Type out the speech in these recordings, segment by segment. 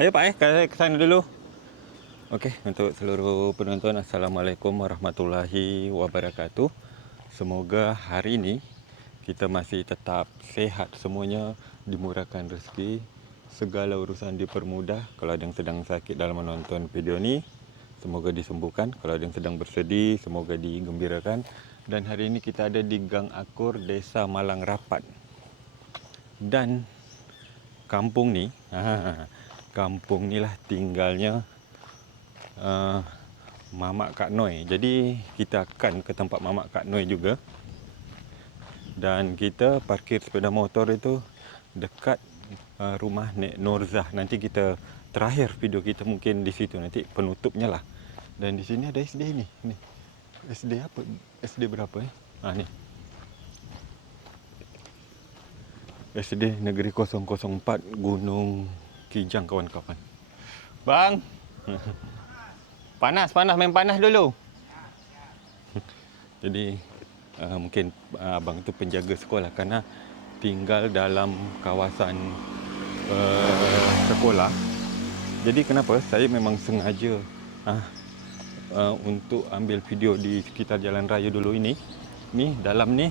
Ayo Pak ke sana dulu. Okey, untuk seluruh penonton, Assalamualaikum warahmatullahi wabarakatuh. Semoga hari ini kita masih tetap sihat semuanya, dimurahkan rezeki, segala urusan dipermudah. Kalau ada yang sedang sakit dalam menonton video ni, semoga disembuhkan. Kalau ada yang sedang bersedih, semoga digembirakan. Dan hari ini kita ada di Gang Akur, Desa Malang Rapat. Dan kampung ni, kampung ni lah tinggalnya Mamak Kak Noi. Jadi kita akan ke tempat Mamak Kak Noi juga. Dan kita parkir sepeda motor itu dekat rumah Nek Norzah. Nanti kita terakhir video kita mungkin di situ, nanti penutupnya lah. Dan di sini ada SD ni. Ni. SD apa? SD berapa ni. SD Negeri 004 Gunung Kijang kawan-kawan. Bang. Panas main panas dulu. Jadi mungkin abang tu penjaga sekolah kerana tinggal dalam kawasan sekolah. Jadi kenapa saya memang sengaja untuk ambil video di sekitar jalan raya dulu ini. Ni dalam ni,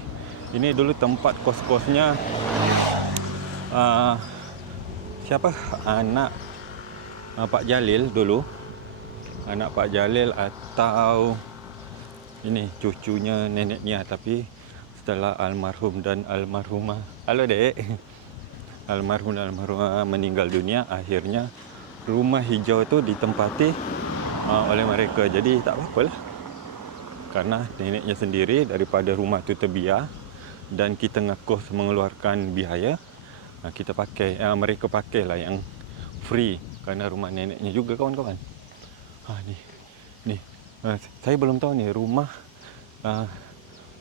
ini dulu tempat kos-kosnya siapa? Anak Pak Jalil dulu. Anak Pak Jalil atau ini cucunya neneknya, tapi setelah almarhum dan almarhumah, halo dek, almarhum dan almarhumah meninggal dunia, akhirnya rumah hijau tu ditempati oleh mereka. Jadi tak apa-apalah, karena neneknya sendiri, daripada rumah tu terbiar dan kita ngekos mengeluarkan biaya, kita pakai, mereka pakailah yang free kerana rumah neneknya juga kawan-kawan. Ni. Saya belum tahu ni rumah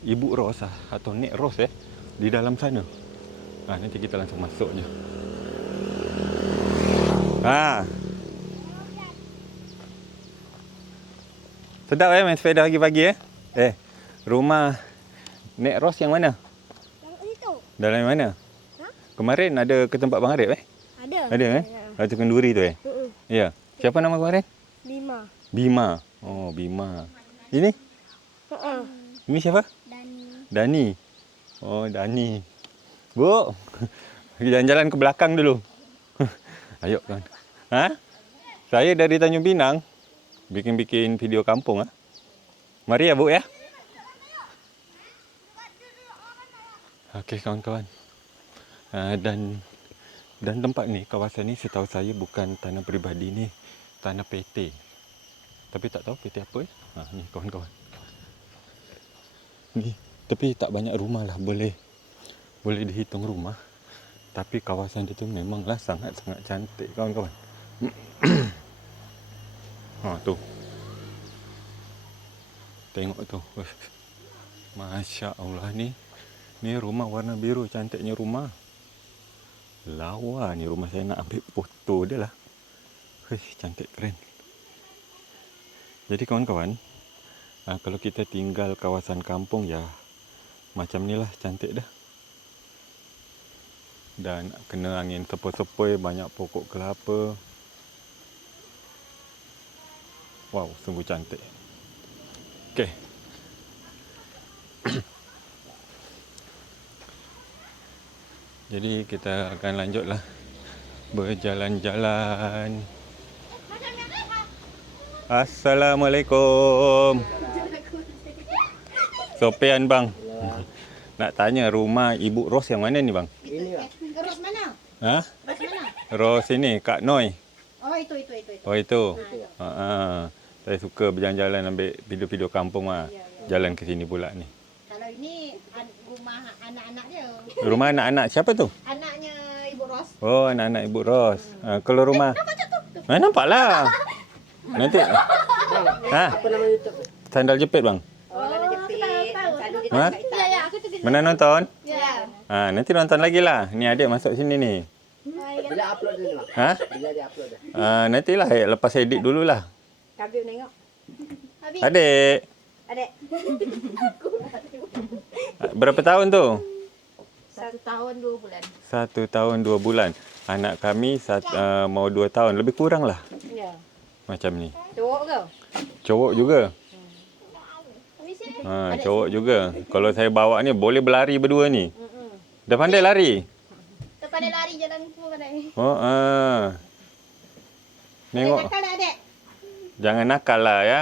Ibu Ros atau Nek Ros di dalam sana. Nanti kita langsung masuk je. Sedap main sepeda pagi-pagi rumah Nek Ros yang mana? Yang itu. Dalam mana? Kemarin ada ke tempat Bang Arif Ada. Ada Batu Kenduri tu Ya. Siapa nama kemarin? Bima. Oh, Bima. Ini? Ini siapa? Dani. Oh, Dani. Bu, jalan-jalan ke belakang dulu. Ayo kan. Saya dari Tanjung Pinang. Bikin video kampung. Mari ya, Bu ya. Okey kawan-kawan. Dan tempat ni, kawasan ni setahu saya bukan tanah peribadi ni, tanah PT. Tapi tak tahu PT apa ni kawan-kawan. Ni, tapi tak banyak rumah lah, boleh dihitung rumah. Tapi kawasan dia tu memanglah sangat-sangat cantik kawan-kawan. Tu. Tengok tu. Masya Allah ni. Ni rumah warna biru, cantiknya rumah. Lawa ni rumah, saya nak ambil foto dia lah. Cantik, keren. Jadi kawan-kawan, kalau kita tinggal kawasan kampung ya macam ni lah, cantik dah. Dan kena angin sepoi-sepoi, banyak pokok kelapa. Wow, sungguh cantik. Okey. Jadi kita akan lanjutlah berjalan-jalan. Assalamualaikum. Sopian bang. Nak tanya rumah Ibu Ros yang mana ni bang? Ini Ros mana? Ros mana? Ros ini Kak Noi. Oh itu. Oh itu. Saya suka berjalan-jalan ambil video-video kampung Jalan ke sini pula ni. Kalau ini rumah anak-anak dia. Rumah anak-anak siapa tu? Anaknya Ibu Ros. Oh, anak-anak Ibu Ros. Kalau rumah nampaklah. Nanti. Apa nama YouTube? Sandal jepit bang. Lana jepit. Selalu dia Ha? tak tahu. Ya, aku tu. Mana nonton? Ya. Nanti nonton lagi lah. Ni adik masuk sini ni. Bila upload dia bang? Bila dia upload dah? Nantilah lepas edit dululah. Kabir tengok. Adik. Adik. Berapa tahun tu? 1 tahun 2 bulan. 1 tahun 2 bulan. Anak kami mau 2 tahun. Lebih kurang lah Ya. macam ni. Cowok ke? Cowok juga. Cowok juga. Kalau saya bawa ni boleh berlari berdua ni. Dah pandai lari? Tak pandai lari jalan semua pandai. Tengok. Nakal tak, adik? Jangan nakal lah ya.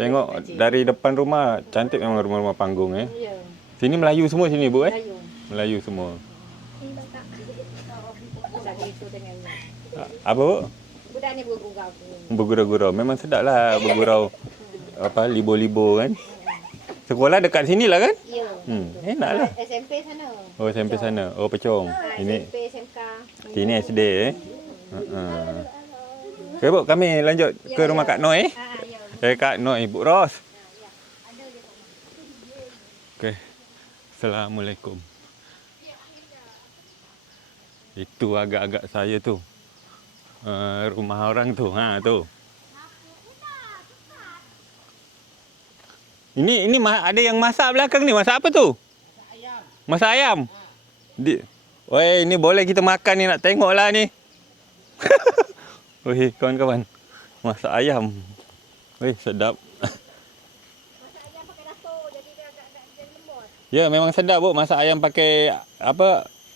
Tengok dari depan rumah. Cantik memang rumah-rumah panggung Ya. Sini Melayu semua sini Bu Melayu. Melayu semua. Budak gitu dengan ni. Apa Bu? Budak ni bergurau. Bergurau-gurau. Memang sedap lah bergurau. Libur-libur kan. Sekolah dekat sini lah kan? Ya. Enak lah. SMP sana. Oh SMP sana. Oh Pecong. Ini SMP, SMK. sini SD Okay Bu, kami lanjut ke rumah Kak Noi. Ya. Kak Noi, Bu Ros. Okay. Assalamualaikum. Itu agak-agak saya tu. Rumah orang tu. Tu. Ini ada yang masak belakang ni. Masak apa tu? Masak ayam. Oi, ini boleh kita makan ni, nak tengoklah ni. Oi, kawan-kawan. Masak ayam. Oi, sedap. Masak ayam pakai dapur jadi dia agak jadi lembut. Ya, memang sedap Bu masak ayam pakai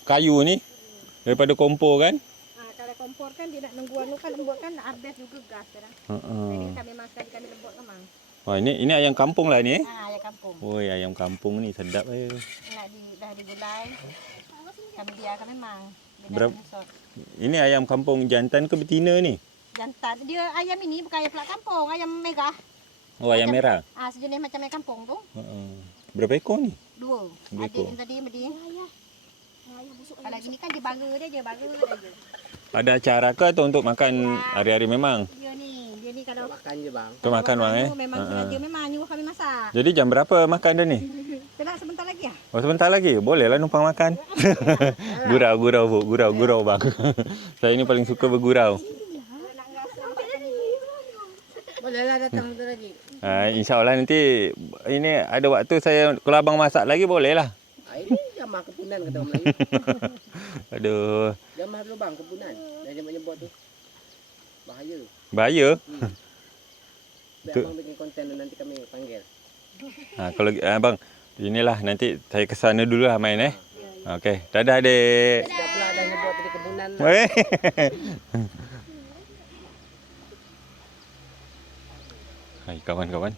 kayu ni. Daripada kompor kan? Kalau kompor kan dia nak nunggu kan lembut kan habis juga gas sekarang. Jadi kami masak kami lembut memang. Wah, ini ayam kampung lah ni. Ayam kampung. Oi, ayam kampung ni sedap Dah digulai. Kami biarkan memang. Berapa? Ini ayam kampung jantan ke betina ni? Jantan. Dia ayam ini bukan ayam pelak kampung, ayam merah. Oh, ayam merah. Sejenis macam ayam kampung tu. Berapa ekor ni? 2. Dua Adik ekor. yang tadi medi. Kalau gini kan dia baru dia je. Ada acara ke atau untuk makan hari-hari memang? Dia ni kalau Makan je bang. Untuk makan bang memang sengaja memang nyuruh kami masak. Jadi jam berapa makan dia ni? Nak sebentar lagi ah. Oh, sebentar lagi. Bolehlah numpang makan. Gurau Bu, gurau bang. Saya ni paling suka bergurau. Bolehlah datang bentar lagi. InsyaAllah nanti ini ada waktu saya kalau abang masak lagi bolehlah. Ini jamah kepunan kata orang Melayu. Aduh, Jamah dulu bang kepunan. Dah nyebut tu. Bahaya. bahaya. Biar Tu. abang bikin konten dan nanti kami panggil. Kalau abang inilah nanti saya ke sana dulu lah main Okey, dadah adik. Sudah pula dah nyebut tadi kepunan. Hai kawan-kawan.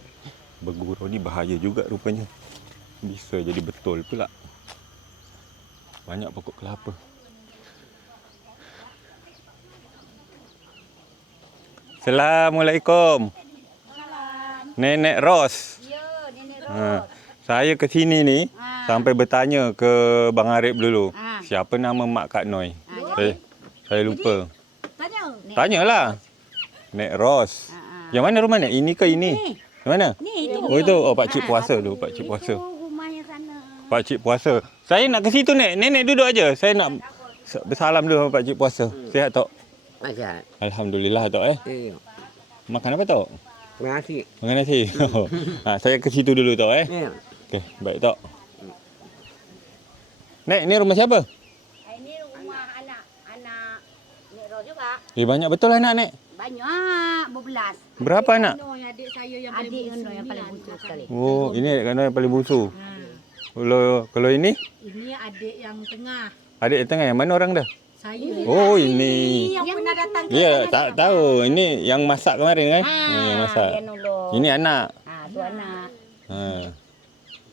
Bergurau ni bahaya juga rupanya. Bisa jadi betul pula. Banyak pokok kelapa. Assalamualaikum. Nenek Ros. Ya, Nenek Saya ke sini ni sampai bertanya ke Bang Arif dulu. Siapa nama mak Kak Noi? Saya lupa. Tanyalah. Nek Ros. Yang mana rumah Nek? Ini ke ini? Yang mana? Ni itu. Oh itu. Oh Pak Cik puasa dulu. Pak Cik puasa. Rumahnya sana. Pak Cik puasa. Saya nak ke situ Nek. Nenek duduk aja. Saya nak bersalam dulu sama Pak Cik puasa. Sihat Tok? Macam. Alhamdulillah Tok Makan apa Tok? Terima kasih. Makan nasi. Saya ke situ dulu Tok Ya. Okey, baik Tok. Nek, ni rumah siapa? Ini rumah anak Nek Ros juga. Banyak betul anak Nek. Banyak, berbelas. Berapa anak? Adik saya yang paling bungsu sekali. Oh, ini adik kandung yang paling bungsu. Kalau ini? Ini adik yang tengah. Adik yang tengah yang mana orang dah? Saya. Oh, ini. Yang pernah datang ke. Ya, tak tahu. Ini yang masak kemarin kan? Yang masak. Dia nolong. Ini anak. Tu anak.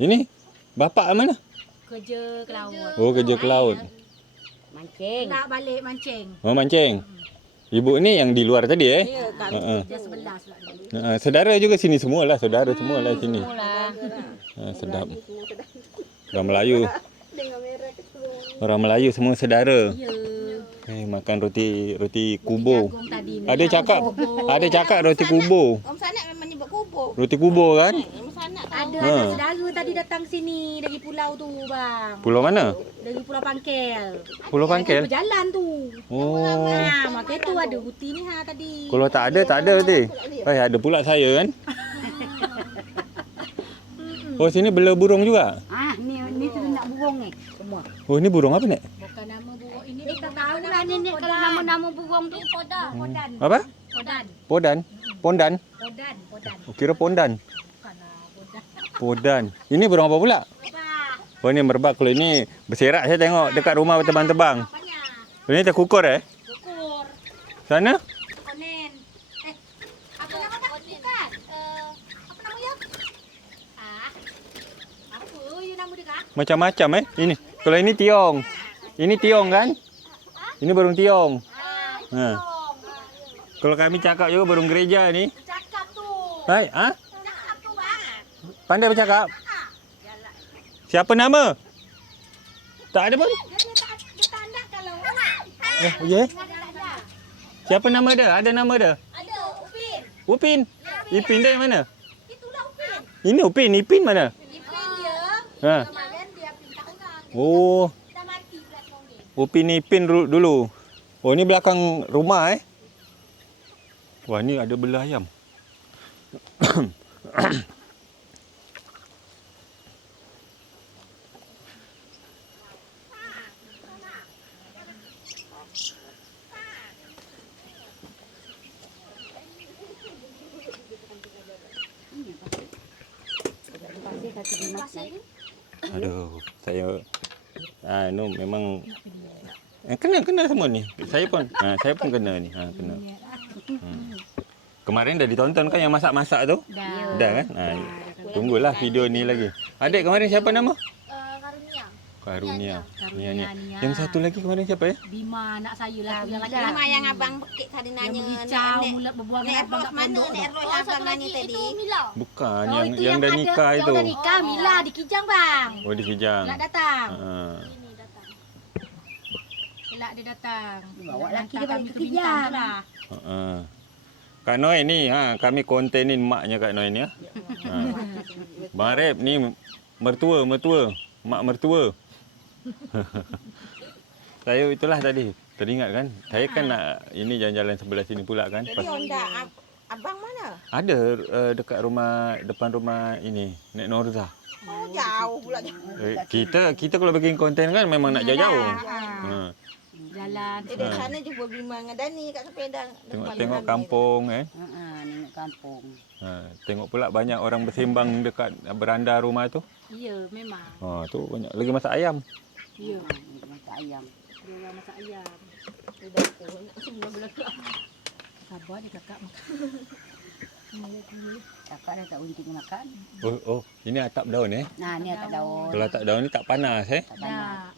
Ini bapak mana? Kerja ke laut. Oh, kerja ke laut. Mancing. Nak balik mancing. Oh, mancing. Ibu ni yang di luar tadi Ya, kat kerja sebelah pula. Saudara juga sini semualah, saudara semualah sini. Sedap. Orang Melayu. Orang Melayu semua saudara. Ya. Makan roti kubo. Jagung tadi ni. Ada cakap roti kubo. Om Sanak memang nyebut kubur. Roti kubo kan? Om Sanak ada anak saudara tadi datang sini dari pulau tu bang. Pulau mana? Dari Pulau Pangkel. Pulau Pangkel? Berjalan tu. Oh. Makanya tu ada ruti ni tadi. Kalau tak ada roti. Ada pula saya kan? Oh, sini bela burung juga? Ni tu nak burung Nek semua. Oh, ini burung apa, Nek? Bukan nama burung ini. Kita tahu lah Nenek kalau nama-nama burung tu. Podan. Apa? Podan. Podan. Pondan. Podan. Podan. Oh, kira pondan. Bukanlah podan. Podan. Ini burung apa pula? Oh, ini merbak. Kalau ini berserak saya tengok dekat rumah terbang-terbang. Apanya? Ini terkukur Kukur. Sana? Konen. Apa nama tak? Bukan. Apa nama ya? Apa you nama dia kak? Macam-macam Ini. Kalau ini tiong. Ini tiong kan? Ini burung tiong. Ha. Kalau kami cakap juga burung gereja ni. Cakap tu. Hai, Cakap tu bang. Pandai bercakap. Siapa nama? Tak ada pun. Dia tak nak kalau. Ya. Siapa nama dia? Ada nama dia? Ada Upin. Upin. Ipin dia yang mana? Itulah Upin. Ini Upin. Ipin mana? Ipin dia. Ha. Kemarin dia pinta orang. Oh, Dah mati pula seorang. Upin ni Ipin dulu. Oh, ni belakang rumah Wah, ni ada belah ayam. Aduh, saya memang kena semua ni. Saya pun kena ni. Kena. Kemarin dah ditonton kan yang masak-masak tu? Dah kan? Tunggulah video ni lagi. Adik kemarin siapa nama? Karunia. Nia. Yang satu lagi kemarin siapa ya? Bima anak saya lah tu yang lagi. Bima yang abang bekik tadi nanya. Yang berbicara mulut berbual Nek Ros mana? Nek Ros yang abang nanya tadi. Bukan, yang dah nikah itu. Yang dah nikah Mila di Kijang bang. Oh, di Kijang. Nak datang. Ha. Kelak dia datang. Bawa laki dia Hantar balik kami ke ke Bintang Kijang. tu lah. Kak Noi ni, kami kontenin maknya Kak Noi ni. Bang Arif ni mertua. Mak mertua. Saya itulah tadi. Teringat kan? Saya kan nak ini jalan-jalan sebelah sini pula kan. Jadi Honda abang mana? Ada dekat depan rumah ini, Nek Norza. Oh, jauh pula. Kita kalau bikin konten kan memang nak jauh-jauh. Jalan. Dari sana jumpa Bima dengan Dani kat sepeda. Tengok kampung Nengok kampung. Tengok pula banyak orang bersembang dekat beranda rumah tu. Ya, memang. Tu banyak lagi masak ayam. Ya. Masak ayam. Dia orang masak ayam. Sabar dia kakak makan. Kakak dah tak unting makan. Oh, ini atap daun Nah, ni tak daun. Kalau tak daun ni tak panas Tak banyak. Dah.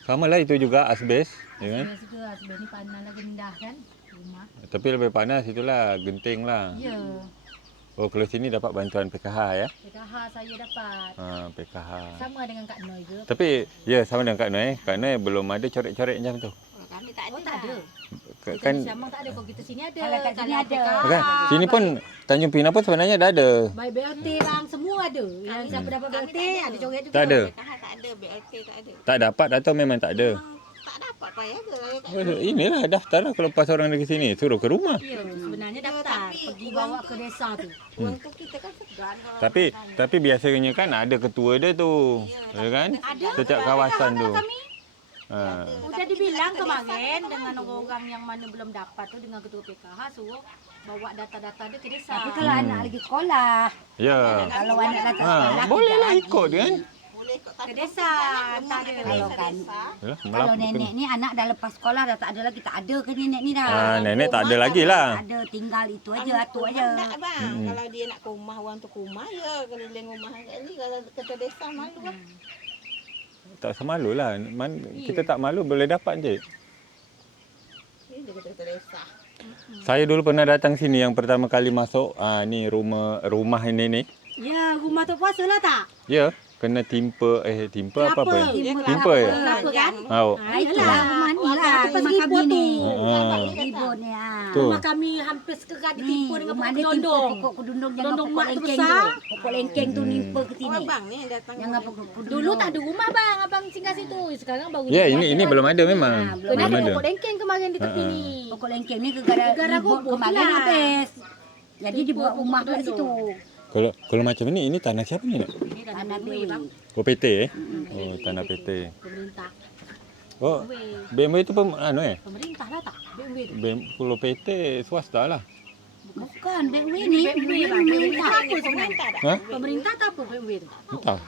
Sama lah itu juga asbes, ya kan? Biasa juga sebab ni panas lah rendah kan rumah. Tapi lebih panas itulah genting lah. Ya. Oh, kalau sini dapat bantuan PKH ya? PKH saya dapat. PKH. Sama dengan Kak Noi ke? Tapi ya sama dengan Kak Noi. Kak Noi belum ada coret-coret macam tu. Kami tak ada. Oh, tak ada. Kita Kan di Syamang tak ada. Kalau kita sini ada. Kalau kat sini ada. PKH. kan sini pun Tanjung Pinang pun sebenarnya dah ada. Baik BLT lang semua ada. Yang siapa dapat BLT ada coret juga. Tak ada. PKH tak ada, BLT tak ada. Tak dapat atau memang tak ada. Tak dapat payah ke? Inilah daftar lah kalau pas orang dari sini suruh ke rumah. Ya, sebenarnya daftar. tapi Pergi orang bawa tu- ke desa tu. Orang tu kita kan segan. Tapi biasanya kan ada ketua dia tu. Ya kan? Ada. Setiap kawasan tu. Kami Udah dibilang kemarin dengan orang yang mana belum dapat tu dengan ketua PKH suruh bawa data-data dia ke desa. Tapi kalau anak lagi sekolah. Ya. Kalau anak datang sekolah. Boleh tidak lah lagi. ikut kan? boleh ikut Ke desa. Tak ada. Kalau kan. Yalah, Kalau melapor nenek ni anak dah lepas sekolah dah tak ada lagi. Tak ada ke nenek ni dah. nenek tak ada lagi lah. Tak ada, tinggal itu aja, atuk aja. Tak bang. Kalau dia nak ke rumah orang tu ke rumah ya, keliling rumah sekali. Kalau ke desa malu lah. Tak semalu lah. Kita tak malu boleh dapat je. Dia kata ke desa. Saya dulu pernah datang sini yang pertama kali masuk. Ni rumah ini ni. Ya, rumah tu puasa lah tak? Ya, kena timpa apa apa. Timpa ya. Kenapa kan? Oh. Itulah rumah ni lah. Lepas Rumah ribu kami tu. ni. Ah. Ribu ni Tu. Rumah kami hampir sekerat ditipu dengan rumah pokok dia timpa kedondong. pokok kedondong jangan Kedondong pokok mak tu lengkeng besar. tu. Pokok lengkeng tu nimpa ke Oh sini. abang ni datang. Jangan pokok kedondong. Dulu tak ada rumah bang, abang singgah situ. Sekarang baru Ya, dibuat. ini belum ada memang. belum Kena Belum ada ada. pokok lengkeng kemarin di tepi ni. Pokok lengkeng ni gegara Gegara dibuat kubur kemarin lah. habis. Jadi Timpa dibuat pokok rumah kat kedondong. situ. Kalau macam ini tanah siapa ni nak? Ini dah Tanah beli bang. beli. Oh, PT Oh, tanah PT. Pemerintah. Oh, BMW. BMW itu Pemerintah lah tak? BMW tu. Kalau PT swasta lah. Bukan, BMW ni. BMW lah. pemerintah. Pemerintah apa sebenarnya? Ha? Pemerintah tak apa BMW tu? Entah.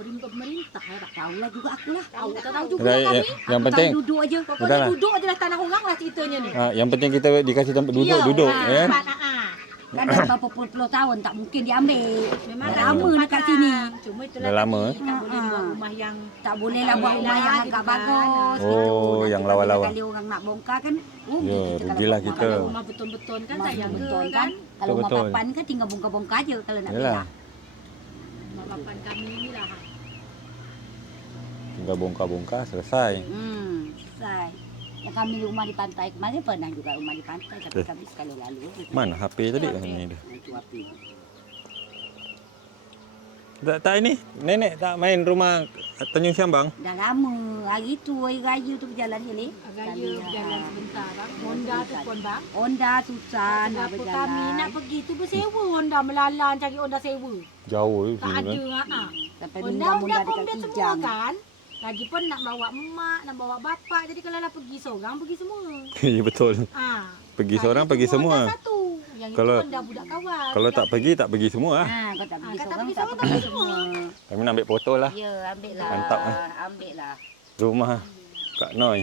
Pemerintah lah tak? Tahu lah juga aku lah. Tahu tak tahu juga Yang, kami. yang penting Tahu duduk aja. Betul Pokoknya lah. duduk je lah tanah orang lah ceritanya ni. yang penting kita dikasih tempat duduk Ya, duduk ya. tempat, Kan dah berapa puluh tahun tak mungkin diambil. Memang Dah dah lama tempat dekat lah. sini. Cuma itulah Dah lama, tadi, tak boleh buat rumah yang Tak boleh lah buat rumah yang agak gitu kan. bagus. Oh, Nanti yang kalau lawa-lawa. Kali orang nak bongkar kan. Rugi Ya, kita kalau rugilah buat kita. rumah rumah beton-beton kan Rumah tak jaga beton kan. Kalau rumah Betul-betul. papan kan tinggal bongkar-bongkar aja kalau nak Yalah. pindah. Rumah papan kami ni lah. Tinggal bongkar-bongkar selesai. Selesai. Yang kami rumah di pantai kemarin pernah juga rumah di pantai tapi kami sekali lalu. Mana HP tadi? Ini dia. Itu api. Tak ini nenek tak main rumah Tanjung Siambang. Dah lama. Hari tu hari raya tu berjalan je ni. Raya berjalan sebentar bang. Honda tu pun bang. Honda susah nak Kenapa berjalan. kami nak pergi tu bersewa Honda melalang cari Honda sewa. Jauh Tak sini ada kan. ha. Sampai Honda Honda dekat dekat semua Kijang. kan. Lagipun nak bawa emak, nak bawa bapak. Jadi kalau nak pergi seorang, pergi semua. Ya betul. Ha. Pergi seorang pergi semua. Honda satu. Yang Kalau- itu Honda budak kawan. Kalau tak pergi semua lah. Kau tak pergi kau tak seorang pergi tak seorang, pergi tak semua. Kami nak ambil foto lah. Ya, ambil lah. Mantap, Ambil lah. Rumah Kak Noi.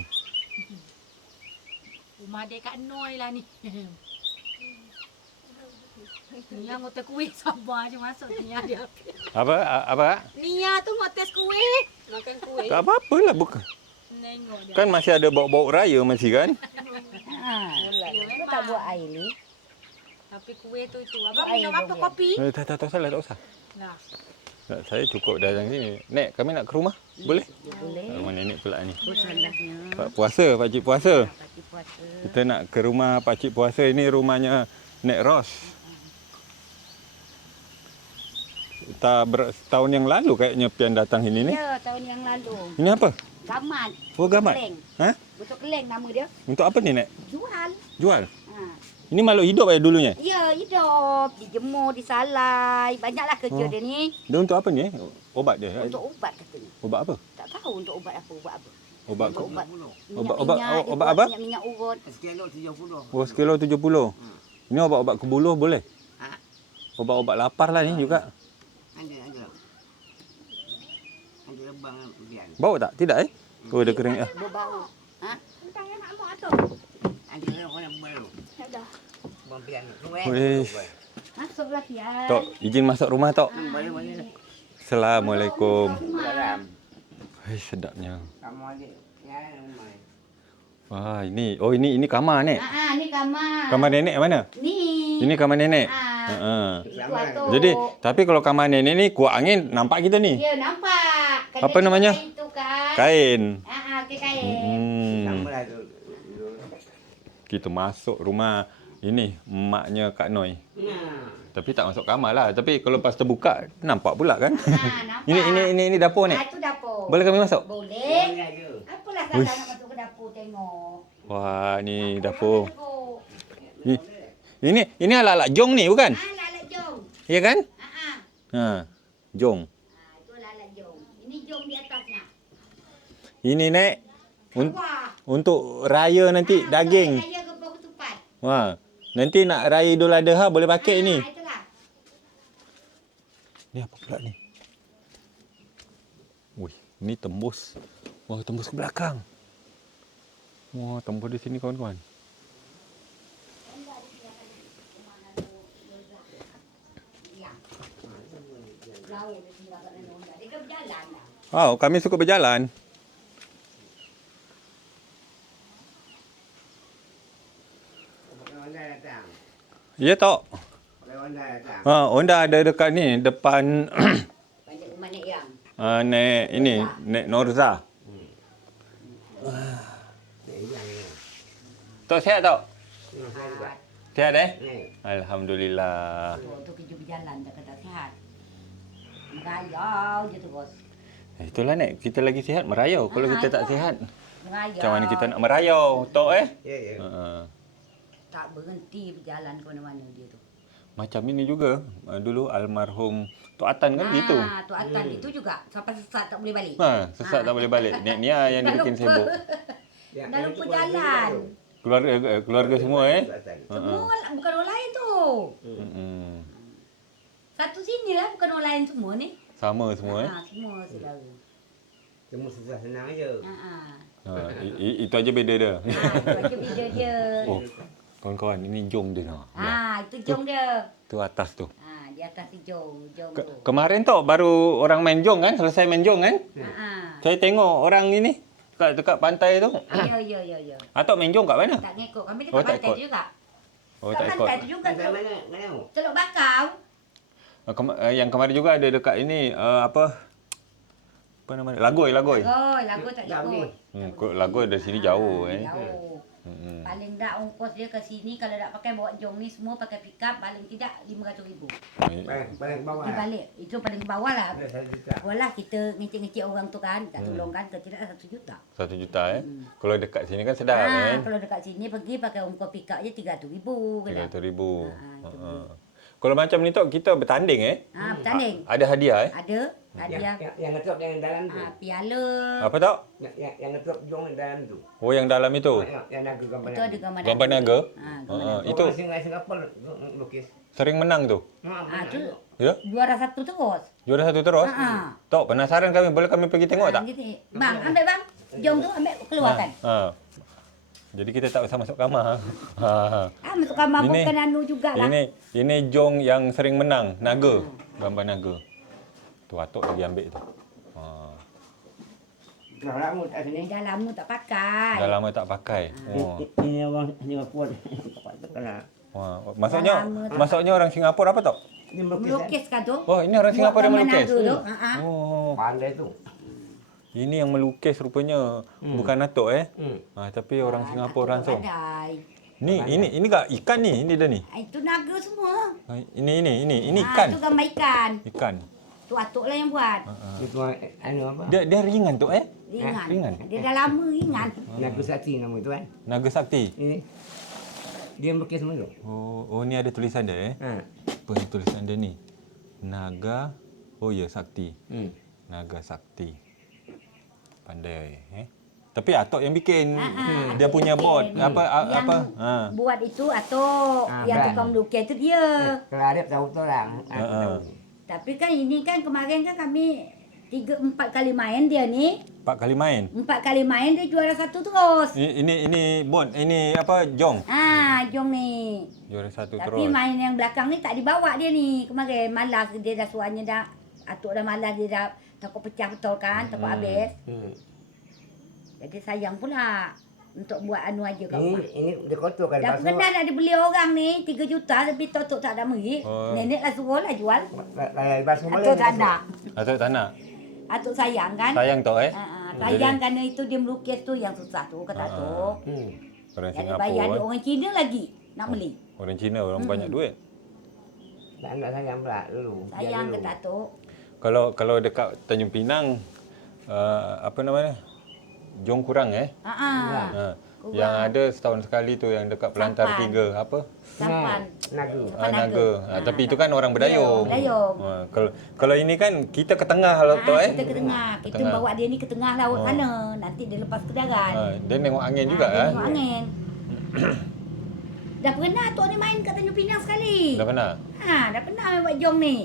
Rumah dia kat Noi lah ni. Nia ngotes kuih sabar je masuk Nia dia. Apa? Nia tu ngotes kuih. Makan kuih. Tak apa-apalah bukan. Nengok dia. Kan masih ada bawa-bawa raya masih kan? Kau tak buat air ni? Tapi kuih tu itu. Abang Air minum apa dia. kopi? Tak salah tak usah. Nah. Tak, saya cukup datang sini. Nek, kami nak ke rumah. Boleh? Boleh. Rumah nenek pula ni. Salahnya. Pakcik puasa. Pagi puasa. Kita nak ke rumah pakcik puasa. Ini rumahnya Nek Ros. Tahun yang lalu kayaknya Pian datang sini ni. Ya, tahun yang lalu. Ini apa? Gamat. Oh, gamat. Keleng. Ha? Betul keleng nama dia. Untuk apa ni, Nek? Jual. Jual. Ha. Ini makhluk hidup dulunya? Ya, hidup. Dijemur, disalai. Banyaklah kerja Oh. dia ni. Dia untuk apa ni? Obat dia? Untuk ubat katanya. Obat apa? Tak tahu untuk ubat apa. Ubat apa. Obat Untuk ubat. Obat apa? Minyak urut. Sekilo 70. Oh, sekilo 70. Ini obat-obat kebuluh boleh? Ha? Obat-obat lapar lah ni juga. Ada. Ada lebang biar. Bau tak? Tidak Oh, dia kering. Berbau. Ha? Ada orang baru. Ada. Biar. Wih. Masuklah Kian. Tok, izin masuk rumah, Tok. Boleh. Assalamualaikum. Salam. Hei, sedapnya. Kamu ada. Ya, rumah. Wah, ini. Oh, ini kamar, Nek. Ni kamar. Kamar nenek mana? Ni. Ini kamar nenek. Ah. Itu atuk. Jadi, tapi kalau kamar nenek ni kuat angin, nampak kita ni. Ya, nampak. Kan Apa dia namanya? pakai Itu kan. Kain. Pakai kain. Sama lah tu. Kita masuk rumah ini emaknya Kak Noi. Nah. Tapi tak masuk kamar lah. Tapi kalau pas terbuka nampak pula kan. Nampak. ini dapur ni. Itu dapur. Boleh kami masuk? Boleh. Boleh ada. Apalah Uish. salah nak masuk ke dapur tengok. Wah, ni dapur. Tengok. Ini alat-alat jong ni bukan? Lalat jong. Ya kan? Ha. Jong. Itu lalat jong. Ini jong di atasnya. Ini Nek Wah. untuk raya nanti daging. Saya ke bawah ketupat. Wah, nanti nak raya Idul Adha boleh pakai ni. Itulah. Ni apa pula ni? Wih, ni tembus. Wah, tembus ke belakang. Wah, tembus di sini kawan-kawan. Laut dia tinggal kat dalam Honda. Dia kan berjalan lah. Oh, kami suka berjalan. Honda datang. Ya, Tok. Honda datang. Honda ada dekat ni, depan Banyak rumah Nek Yang. Nek ini, Nek Norza. Tok sihat, Tok? Sihat Alhamdulillah. Tu kerja berjalan dah kata sihat. Merayau je terus. Itulah Nek, kita lagi sihat merayau. Kalau kita tak itulah. sihat, Merayau. macam mana kita nak merayau, Tok Ya. Tak berhenti berjalan ke mana-mana dia tu. Macam ini juga. Dulu almarhum Tok Atan kan gitu. Tok Atan itu juga sampai sesat tak boleh balik. Sesat tak boleh balik. Nek Nia yang dibikin sibuk. Dah lupa jalan. Keluarga semua Semua lah, bukan orang lain tu. Satu sini lah, bukan orang lain semua ni. Sama semua Semua saudara. Cuma susah senang aja. Itu aja beda dia. Itu aja beza dia. Oh, kawan-kawan, ini jong dia nak. Itu jong dia. Tu atas tu. Di atas si jong tu. Kemarin tau baru orang main jong kan, selesai main jong kan. Saya tengok orang ini dekat pantai tu. Ya. Atok main jong kat mana? Tak ngikut. Kami Oh, dekat tak pantai ikut. juga. Oh, Dekat tak ikut. pantai tu juga tu. Mana? Teluk Bakau. Yang kemarin juga ada dekat ini apa nama dia? Lagoi. Lagu tak Jauh ni. ikut. Lagoi dari sini jauh Jauh. Paling tak ongkos dia ke sini kalau nak pakai bawa jong ni semua pakai pick up paling tidak RM500,000. Paling bawah. Di balik. Itu paling bawah lah. Ada 1 juta. Walah kita ngecek-ngecek orang tu kan, tak tolong kan, ke tidak 1 juta. 1 juta Kalau dekat sini kan sedap kan. Kalau dekat sini pergi pakai ongkos pick up je RM300,000 ke lah. RM300,000. Itu. Kalau macam ni tok kita bertanding Bertanding. Ada hadiah Ada hadiah. Yang ngetop yang dalam tu. Piala. Apa tok? Yang ngetop jong yang dalam tu. Oh yang dalam itu. Yang naga gambar. Itu ada gambar Gambar naga. Itu Itu Singapura lukis. sering menang tu. Tu Ya? juara 1 terus. Juara 1 terus. Tok penasaran kami, boleh kami pergi tengok tak? Gitu. Bang, ambil bang. Jom tu ambil keluarkan. Jadi kita tak usah masuk kamar. Masuk kamar Ini- bukan anu jugalah. Ini jong yang sering menang, naga. Gambar naga. Tu atok lagi ambil tu. Dah lama tak sini. Dah lama tak pakai. Dah lama tak pakai. Ini orang Singapura. Kena. Maksudnya orang Singapura apa tok? Ini melukis. Melukis kan tu. Oh, ini orang Singapura yang Buat gambar melukis. naga tu. Oh, Pandai tu. ini yang melukis rupanya bukan atok tapi orang Singapura langsung. Pandai. Ini enggak ikan ni, ini dah ni. Itu naga semua. Ini ikan. Itu gambar ikan. Ikan. Tu atuk lah yang buat. Itu anu apa? Dia ringan tok Ringan. ringan. Dia dah lama ringan. Naga sakti nama tu kan. Naga Sakti. Ini. Dia melukis semua tu. Oh ni ada tulisan dia Apa ni tulisan dia ni? Naga. Oh ya, Sakti. Naga Sakti. Pandai Tapi atok yang bikin. Dia punya board. Yang buat itu atuk. Yang kan. tukang melukis itu dia. Kalau ada tahu tu lah. Tapi kan ini kan kemarin kan kami 3-4 kali main dia ni. 4 kali main. 4 kali main dia juara 1 terus. Ini board. Ini apa? Jong. Jom ni. Juara 1 terus. Tapi main yang belakang ni tak dibawa dia ni. Kemarin malas dia dah suaranya dah. Atuk dah malas dia dah takut pecah betul kan. Takut habis. Jadi sayang pula. Untuk buat anu aja kat rumah. Ini dia kotorkan Dah pernah nak dibeli orang ni 3 juta tapi tok tak ada meri. Nenek lah suruh lah jual. basuh boleh. Atuk tak nak. Atok tak nak. Atuk sayang kan. Sayang tok Sayang kerana itu dia melukis tu yang susah tu kata Atuk. Orang Jadi Singapura. bayar dia orang Cina lagi nak beli. Orang Cina orang banyak duit. Tak nak sayang pula dulu. Sayang kata Atuk. Kalau dekat Tanjung Pinang apa namanya? Jong kurang Yang ada setahun sekali tu yang dekat Pelantar Sampan. 3 apa? Sampan. Naga. Naga. Tapi itu kan orang berdayung. Berdayung. Kalau ini kan kita ke tengah kalau tu Kita ke tengah. Kita tengah. bawa dia ni ke tengah laut sana. Nanti dia lepas ke darat. Dia tengok angin juga Dia tengok angin. Dah pernah Atuk ni main kat Tanjung Pinang sekali. Dah pernah? Dah pernah main buat jong ni.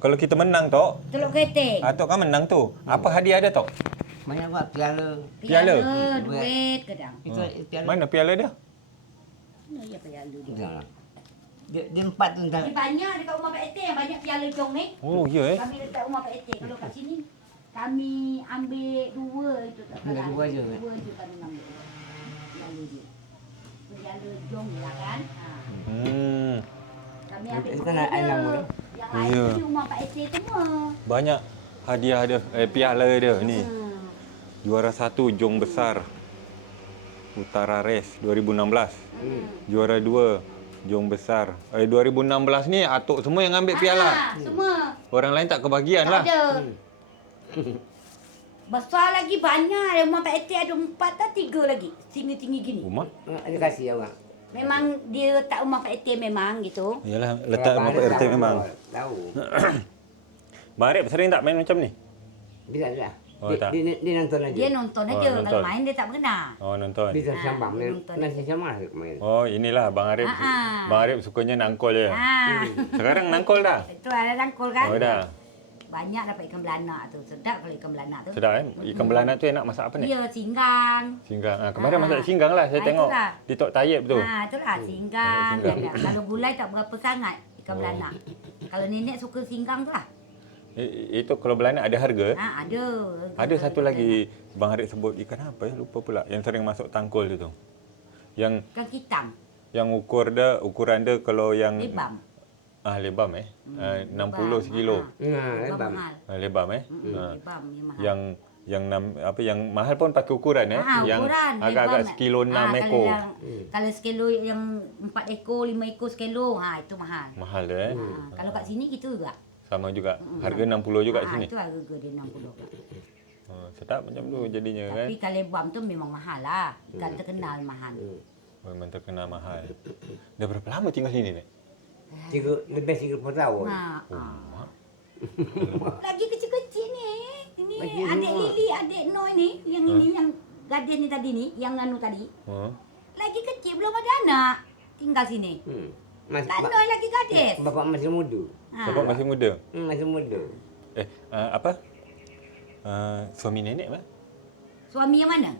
Kalau kita menang tok, Teluk Keting. Atok kan menang tu. Apa hadiah ada tok? Banyak buat piala. Piala? Duit kadang. Itu piala. Mana piala dia? Mana ya piala dia? Jangan. Dia 4 tu Ni entah. banyak dekat rumah Pak Eting banyak piala jong ni. Oh, ya Kami letak rumah Pak Eting. Kalau kat sini kami ambil 2 itu tak salah. Dua je. 2 je kami ambil. Piala dia. Piala jong lah kan. Kami ambil Itu 2 kan ada nama je. dia. Yang lain Ya. di rumah Pak Eting semua. Banyak hadiah dia. Piala dia ni. Juara 1 Jong Besar Utara Race 2016. Juara 2 Jong Besar. 2016 ni atuk semua yang ambil piala. Semua. Orang lain tak kebahagiaan Tak lah. ada. Besar lagi banyak. Rumah Pak Eting ada 4 atau 3 lagi. Tinggi-tinggi gini. Rumah? Dia kasih orang. Memang dia tak rumah Pak Eting memang gitu. Yalah, letak rumah Pak RT memang. Tahu. Bang Arif sering tak main macam ni? Bisa dah. Oh, tak. Dia nonton aja. Dia nonton Oh, aja. nonton. Kalau main dia tak pernah. Oh, nonton. Bisa Ah, sambang. dia nonton Nasi aja. sama main. Oh, inilah Bang Arif. Bang Arif sukanya nangkol je. Sekarang nangkol dah. Itu ada rangkul kan? Oh, dah. Banyak dapat ikan belanak tu. Sedap kalau ikan belanak tu. Sedap kan? Ikan belanak tu enak masak apa ni? Ya, singgang. Singgang. Kemarin masak Ah. singgang lah. Saya Ah, tengok itulah. di Tok Tayyip tu. Itulah singgang. singgang. Dan kalau gulai tak berapa sangat ikan Oh. belanak. Kalau nenek suka singgang tu lah. Itu kalau belanak ada harga. Ada. Ada satu lagi Bang Arif sebut ikan apa ya? Lupa pula. Yang sering masuk tangkul tu. Yang Ikan hitam. ukuran dia kalau yang Lebam. lebam 60 sekilo. Lebam mahal. Lebam Lebam yang mahal. yang mahal pun pakai ukuran yang ukuran, agak-agak lebam. sekilo 6 ekor. Kalau sekilo yang 4 ekor, 5 ekor sekilo, itu mahal. Mahal dia Kalau kat sini gitu juga. Sama juga. Harga 60 juga sini. Itu harga dia 60. Sedap macam tu jadinya kan. Tapi kalau lebam tu memang mahal lah. Ikan terkenal mahal. Memang terkenal mahal. Dah berapa lama tinggal sini ni? Lebih 30 tahun. Lagi kecil-kecil ni. Ini Lagi adik rumah. Lili, adik Noi ni. Yang ini yang gadis ni tadi ni. Yang anu tadi. Lagi kecil belum ada anak. Tinggal sini. Tak Noi lagi gadis. Bapak masih muda. Bapak masih muda. Masih muda. Apa? Suami nenek apa? Suami yang mana?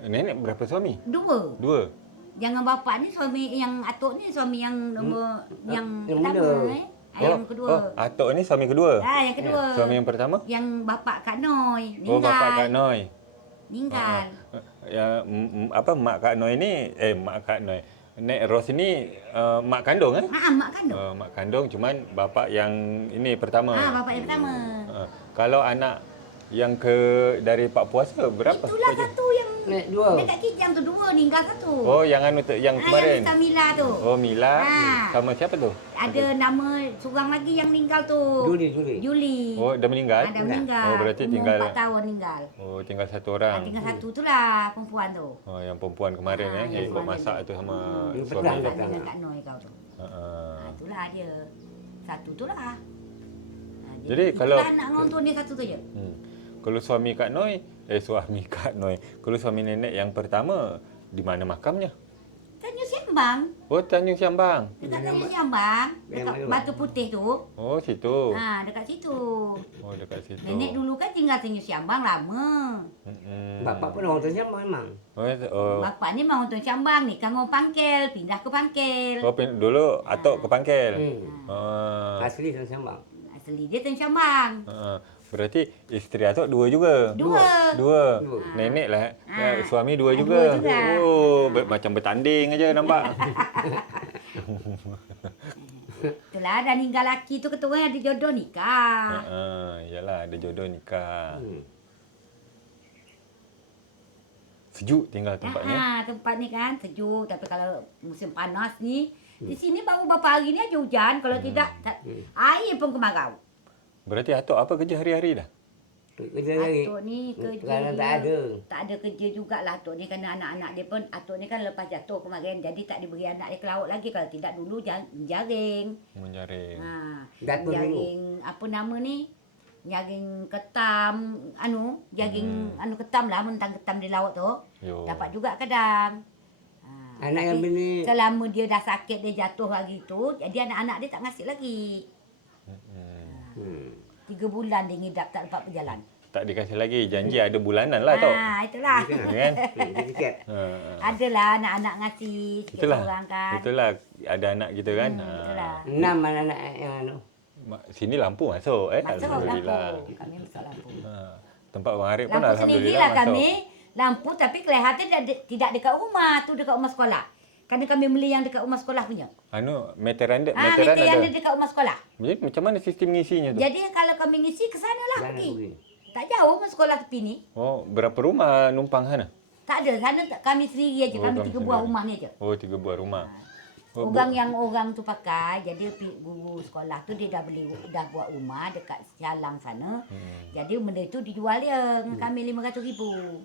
Nenek berapa suami? 2. 2. Jangan bapak ni suami yang atuk ni suami yang nombor yang yang pertama muda. Yang kedua. Atok ni suami kedua. Yang kedua. Suami yang pertama? Yang bapak Kak Noi Oh, meninggal. bapak Kak Noi. Meninggal. Mak Kak Noi ni mak Kak Noi. Nek Ros ni mak kandung kan? Mak kandung. Mak kandung cuman bapak yang ini pertama. Bapak yang pertama. Kalau anak yang dari Pak Puasa berapa? Itulah saja? satu yang Nek 2. dekat Kijang tu 2 meninggal satu. Oh, yang yang kemarin. Yang Samila tu. Oh, Mila. Ha. Sama siapa tu? Ada nama seorang lagi yang meninggal tu. Juli. Oh, dah meninggal? Dah meninggal. Oh, berarti Umur tinggal 4 tahun meninggal. Oh, tinggal satu orang. Tinggal satu tu lah perempuan tu. Oh, yang perempuan kemarin yang yang ikut kemarin masak tu sama Yang suami. petang. Tak dengan Kak Noi kau tu. Itulah dia. Satu tu lah. Jadi kalau- itulah anak nonton dia satu tu je. Kalau suami Kak Noi, suami Kak Noi. Kalau suami nenek yang pertama, di mana makamnya? Tanjung Siambang. Oh, Tanjung Siambang. Dekat Tanjung Siambang. Dekat Yang mana? Batu Putih tu. Oh, situ. Dekat situ. Oh, dekat situ. Nenek dulu kan tinggal Tanjung Siambang lama. Bapak pun orang tu siapa memang. Oh, Bapak ni mau Tanjung Siambang ni kan mau Pangkel, pindah ke Pangkel. dulu atok ke Pangkel. Asli tu siapa. Asli dia Tanjung Siambang. Berarti isteri atok 2 juga. 2. 2. Nenek lah. Suami 2 juga. 2 juga. Oh, macam bertanding aja nampak. Itulah dah meninggal laki tu ketua ada jodoh nikah. Yalah, ada jodoh nikah. Sejuk tinggal tempatnya. Tempat ni kan sejuk tapi kalau musim panas ni di sini baru beberapa hari ni aja hujan kalau tidak air pun kemarau. Berarti atok apa kerja hari-hari dah? Kerja lagi. Atuk ni kerja Sekarang dia tak ada. tak ada kerja jugalah atuk ni kerana anak-anak dia pun atuk ni kan lepas jatuh kemarin jadi tak diberi anak dia ke laut lagi kalau tidak dulu jaring. Menjaring. Datuk Jaring apa nama ni? Jaring ketam jaring ketam lah mentang ketam di laut tu. Yo. Dapat juga kadang. Anak yang Tapi bini. selama dia dah sakit dia jatuh hari tu jadi anak-anak dia tak ngasih lagi. 3 bulan dia ngidap tak dapat berjalan. Tak dikasih lagi. Janji ada bulanan lah tok. Itulah. Kan? Tiket. Adalah anak-anak ngasih sikit Itulah. orang kan. Itulah ada anak kita kan. Itulah. 6 anak-anak yang Sini lampu masuk Masuk alhamdulillah. lampu. Kami masuk lampu. Tempat Bang Arif pun Lampu alhamdulillah sendirilah masuk. kami. Lampu tapi kelihatan tidak dekat rumah. Tu dekat rumah sekolah. Kerana kami beli yang dekat rumah sekolah punya. Meteran Meter ada. yang ada dekat rumah sekolah. Jadi macam mana sistem ngisinya tu? Jadi kalau kami ngisi ke sana lah Sana pergi. pergi. Tak jauh rumah sekolah tepi ni. Oh, berapa rumah numpang sana? Tak ada. Sana kami sendiri aja. Oh, Kami kami 3 buah sendiri. rumah ni aja. Oh, 3 buah rumah. Oh, Orang yang orang tu pakai, jadi guru sekolah tu dia dah dah buat rumah dekat Sialang sana. Jadi benda tu dijual dia dengan kami 500,000.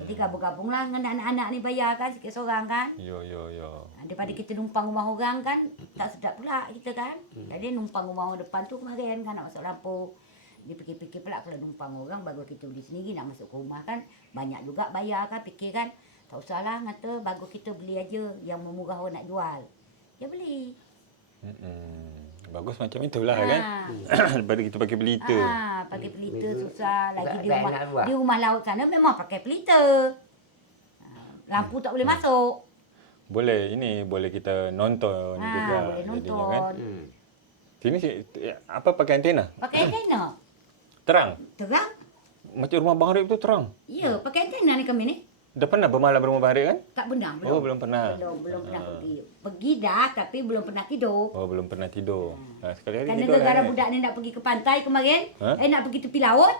Jadi gabung-gabunglah dengan anak-anak ni bayar kan sikit seorang kan. Yo. Daripada kita numpang rumah orang kan tak sedap pula kita kan. Jadi numpang rumah orang depan tu kemarin kan nak masuk lampu. Dia fikir-fikir pula kalau numpang orang bagus kita beli sendiri nak masuk ke rumah kan. Banyak juga bayar kan, fikir kan. Tak usahlah kata bagus kita beli aja yang murah orang nak jual. Dia beli. Bagus macam itulah kan. Daripada kita pakai pelita. Pakai pelita susah. Lagi di Tak rumah, nak buat. di rumah laut sana memang pakai pelita. Lampu tak boleh masuk. Boleh boleh kita nonton juga. Boleh jadinya nonton. Kan? Sini apa pakai antena? Pakai antena. Terang. Terang. Macam rumah Bang Arif tu terang. Ya, pakai antena ni kami ni. Dah pernah bermalam rumah Bang Arif kan? Tak pernah, belum. Oh, belum pernah. Belum pernah pergi. Pergi dah tapi belum pernah tidur. Oh, belum pernah tidur. Sekali-hari Kerana tidur lah, gara-gara kan? budak ni nak pergi ke pantai kemarin, Ha? nak pergi tepi laut.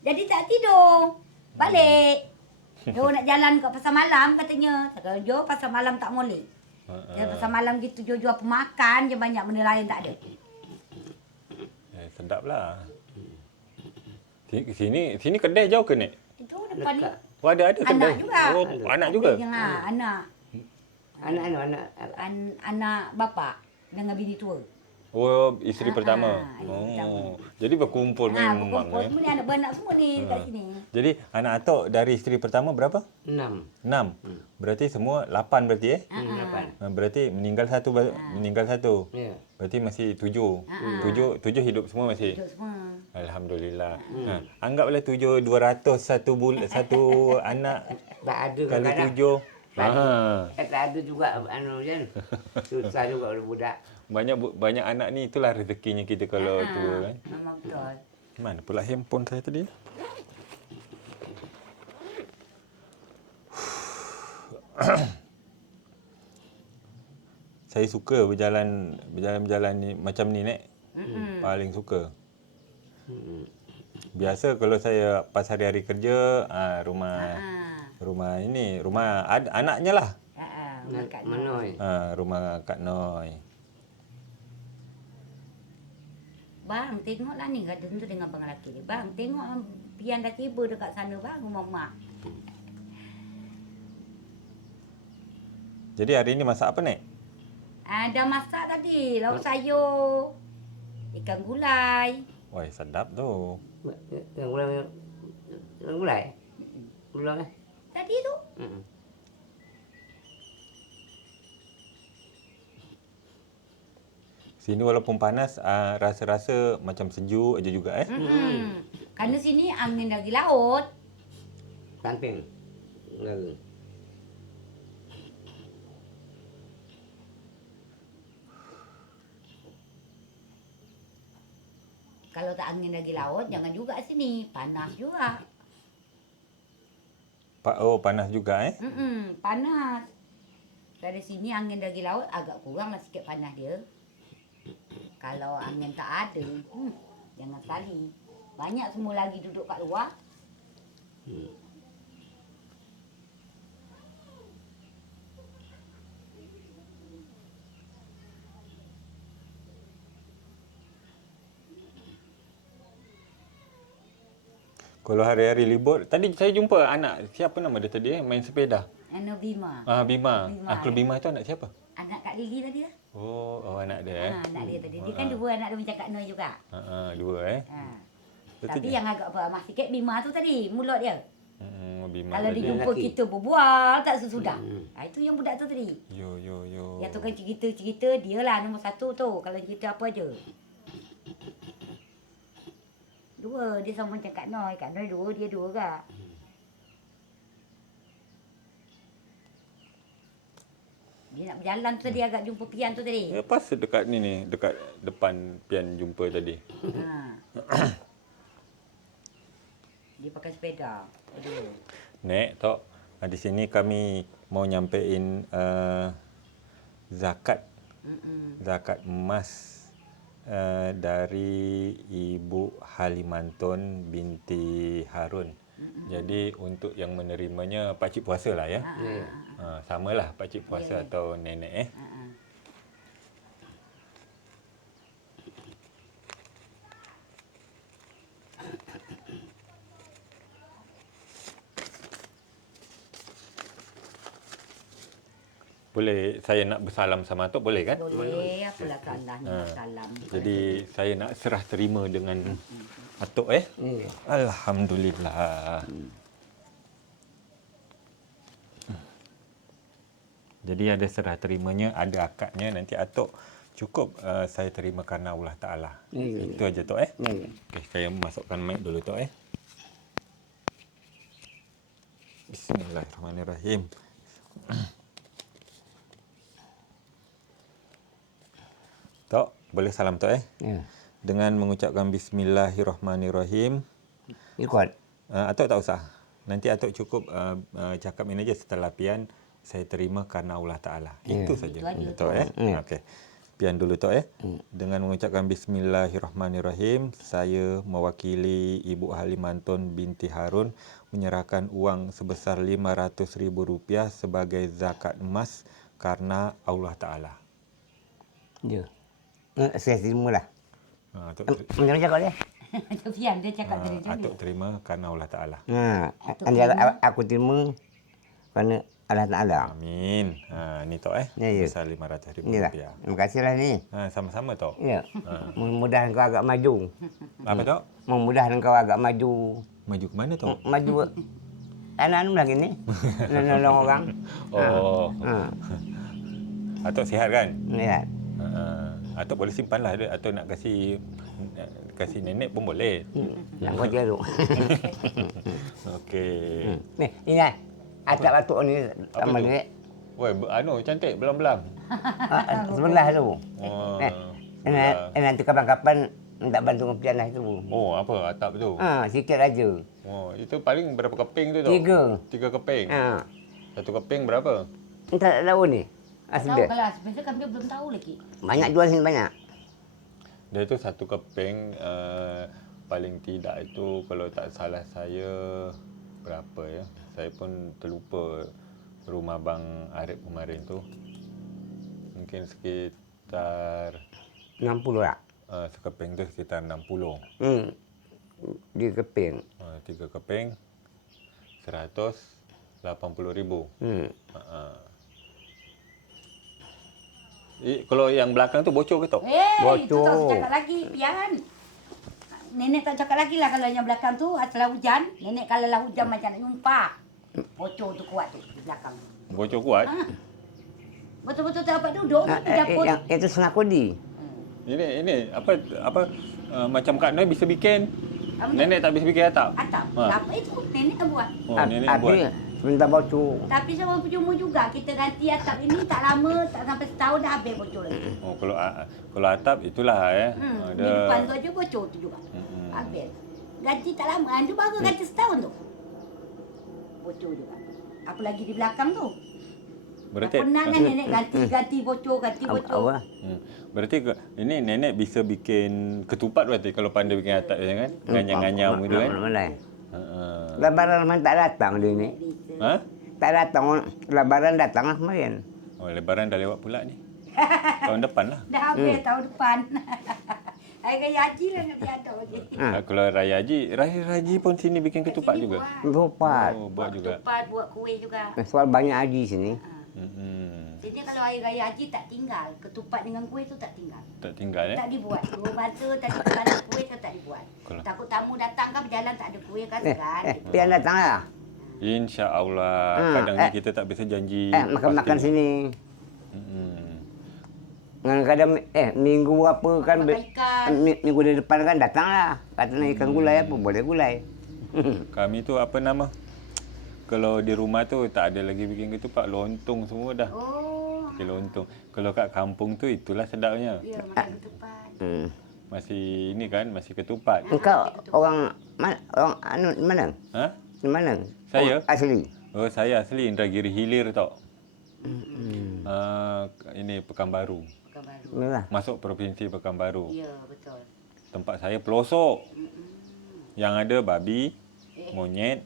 Jadi tak tidur. Balik. Dia orang nak jalan kat pasar malam katanya. Kalau jauh pasar malam tak boleh. Dia pasar malam gitu jual-jual pemakan je, banyak benda lain tak ada. Sedap lah. Sini kedai jauh ke, Nek? Itu depan ni. Oh, ada kedai. Anak juga. Oh, anak juga. Anak. Anak. Anak bapa dengan bini tua. Oh, isteri pertama. isteri pertama. Jadi berkumpul memang. Berkumpul semua ni anak beranak semua ni kat sini. Jadi anak atok dari isteri pertama berapa? 6. 6. Berarti semua 8 berarti 8. Berarti meninggal satu meninggal satu. Ya. Berarti masih 7. 7 hidup semua masih. Hidup semua. Alhamdulillah. Anggaplah 200 satu satu anak Tak ada kali kadang-kadang. 7. Tak ada juga kan. Susah juga kalau budak. Banyak anak ni itulah rezekinya kita kalau tua kan. Memang betul. Mana pula handphone saya tadi? Saya suka berjalan ni macam ni, Nek. Paling suka. Biasa kalau saya pas hari-hari kerja, rumah anaknya lah. Manoi. Rumah Kak Noi. Bang, tengoklah ni garden tu dengan abang lelaki ni. Bang, tengok pian dah tiba dekat sana bang, rumah mak. Jadi hari ni masak apa, Nek? Dah masak tadi, lauk sayur, ikan gulai. Wah, sedap tu. Yang gulai. Gulai. Tadi tu. Sini walaupun panas, rasa-rasa macam sejuk aja juga Kerana sini angin dari laut. Samping. Lalu. Kalau tak angin dari laut, jangan juga sini. Panas juga. Panas juga Panas. Dari sini angin dari laut agak kurang lah sikit panas dia. Kalau angin tak ada, jangan sekali. Banyak semua lagi duduk kat luar. Kalau hari-hari libur, tadi saya jumpa anak, siapa nama dia tadi main sepeda. Ano Bima. Bima. Bima. Uncle Bima tu anak siapa? Anak Kak Lili tadi lah. Oh, anak dia Anak dia tadi. Dia kan dua anak dia macam Kak Noi juga. dua Tapi yang agak beramah sikit Bima tu tadi, mulut dia. Bima Kalau tadi. dia jumpa kita berbual tak sesudah. Itu yang budak tu tadi. Yo. Yang tu kan cerita-cerita dia lah nombor satu tu. Kalau cerita apa aja. Dua, dia sama macam Kak Noi. Kak Noi dua, dia dua kak. Dia nak berjalan tu tadi agak jumpa pian tu tadi. Pas dekat ni, dekat depan pian jumpa tadi. Dia pakai sepeda. Aduh. Nek, Tok, di sini kami mau nyampein zakat. Zakat emas dari Ibu Halimantun binti Harun. Jadi untuk yang menerimanya pakcik puasa lah ya. Samalah pakcik puasa atau nenek Boleh saya nak bersalam sama Atok boleh kan? Boleh, apalah salahnya Ha. salam. Jadi saya nak serah terima dengan Atok Alhamdulillah. Jadi ada serah terimanya, ada akadnya, nanti Atok cukup saya terima kerana Allah Ta'ala. Itu aja Tok Okey, saya masukkan mic dulu Tok Bismillahirrahmanirrahim. Tok, boleh salam Tok Ya. Dengan mengucapkan Bismillahirrahmanirrahim. Ikut. Atok tak usah. Nanti Atok cukup cakap ini aja setelah pian, saya terima kerana Allah Ta'ala. Itu saja. Itu aja, Tok Okey. Pian dulu Tok Dengan mengucapkan Bismillahirrahmanirrahim, saya mewakili Ibu Halimantun binti Harun menyerahkan uang sebesar RM500,000 sebagai zakat emas karena Allah Ta'ala. Ya. Saya terima lah. Atok, Macam cakap dia? Sofian dia cakap dari Atok dulu. terima kerana Allah Ta'ala. Aku terima kerana Allah Ta'ala. Amin. Ni Tok Ya, ya. Besar RM500,000. Inilah. Terima kasihlah ni. Sama-sama Tok. Ya. Memudahan kau agak maju. Apa Tok? Memudahan kau agak maju. Maju ke mana Tok? Maju. Anak-anak lagi ni. Nolong orang. Oh. Atok sihat kan? Ya. Atok boleh simpanlah dia. Atok nak kasih nenek pun boleh. Nak kau jeruk. Okey. Ni, ingat. Atap batuk ni sama tu? ni. Woi, cantik belang-belang. Sebelah tu. Oh. Nanti kapan-kapan tak bantu ngepian lah tu. Oh, apa atap tu? Sikit aja. Oh, itu paling berapa keping tu Tok? 3. 3 keping. Satu keping berapa? Tak tahu ni. Tahu Asbel. kalau sebenarnya kan dia belum tahu lagi. Banyak jual sini banyak. Dia tu satu keping paling tidak itu kalau tak salah saya berapa ya? Saya pun terlupa rumah Bang Arif kemarin tu. Mungkin sekitar 60 lah. sekeping tu sekitar 60. Dia keping. 3 keping 180,000. Kalau yang belakang tu bocor ke Tok? Itu tak usah cakap lagi, Pian. Nenek tak cakap lagi lah kalau yang belakang tu setelah hujan. Nenek kalau lah hujan macam nak nyumpah. Bocor tu kuat tu di belakang. Bocor kuat? Betul-betul tak dapat duduk di dapur. Yang itu setengah kodi. Ini apa macam Kak Noi bisa bikin. Nenek tak bisa bikin atap. Atap. Apa itu nenek yang buat. Oh, nenek buat. Sebentar bocor. Tapi sama percuma juga kita ganti atap ini tak lama, tak sampai setahun dah habis bocor lagi. Oh, kalau atap itulah Di depan tu aja bocor tu juga. Habis. Ganti tak lama, tu baru ganti setahun tu. Bocor juga. Apalagi di belakang tu. Berarti Pernah kan nenek ganti bocor. Apa? Berarti ini nenek bisa bikin ketupat berarti kalau pandai bikin atap kan? Nganyam-nganyam gitu kan? Mana? Lebaran memang tak datang dia ni. Ha? Tak datang. Lebaran datang lah kemarin. Oh, lebaran dah lewat pula ni. Tahun depan lah. Dah habis tahun depan. Hari Raya Haji lah nak diaduk lagi. Kalau Raya Haji pun sini bikin ketupat Sini juga. Lupa. Oh, buat juga. Ketupat, buat kuih juga. Soal banyak haji sini. Jadi kalau Hari Raya Haji tak tinggal. Ketupat dengan kuih tu tak tinggal. Tak tinggal Tak dibuat. Dua masa tadi kalau kuih tu tak dibuat. Kalau- Takut tamu datang kan berjalan tak ada kuih kan segan. Pian datang lah. InsyaAllah. Kadang ni kita tak bisa janji. Makan-makan pasti. sini. Kadang-kadang minggu apa kan Makan ikan. minggu di depan kan datang lah. Kata nak ikan gulai apa boleh gulai. Kami tu apa nama? Kalau di rumah tu tak ada lagi bikin ketupat, lontong semua dah. Oh. Bikin lontong. Kalau kat kampung tu itulah sedapnya. Ya, makan ketupat. Masih ini kan, masih ketupat. Engkau orang mana? Ha? Di mana? Saya? Oh, asli. Oh, saya asli Indragiri Hilir tau. Ini Pekanbaru. Bukan baru. Inilah. Masuk provinsi Pekanbaru. Ya, betul. Tempat saya pelosok. Yang ada babi, monyet,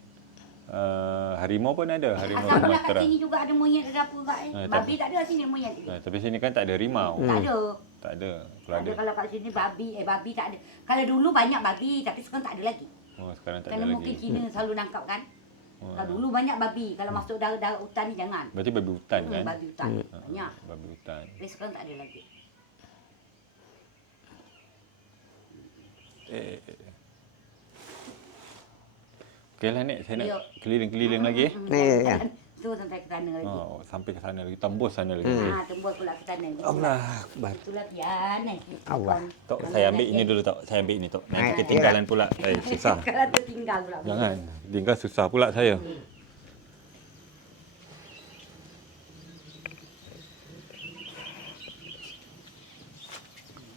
harimau pun ada. Harimau Asal pula kat Sumatera. sini juga ada monyet di dapur kat Babi tak ada sini monyet. Tapi sini kan tak ada harimau. Tak ada. Tak ada. Kalau Tak ada ada. kalau kat sini babi tak ada. Kalau dulu banyak babi tapi sekarang tak ada lagi. Oh, sekarang tak ada Kerana mungkin lagi. Cina selalu nangkap kan. Kalau dulu banyak babi. Kalau masuk daerah hutan ni jangan. Berarti babi hutan kan? Babi hutan. Banyak. Babi hutan. Tapi sekarang tak ada lagi. Okeylah Nek, saya nak Yuk. keliling-keliling lagi. Ya. Tu sampai ke sana lagi. Oh, sampai ke sana lagi, tembus sana lagi. Tembus pula ke sana. Allah Akbar. Itu latihan. Allah. Tok, saya ambil ini dulu Tok. Saya ambil ini Tok. Nanti ketinggalan pula. Susah. Kalau tertinggal pula. Jangan. Tinggal susah pula saya.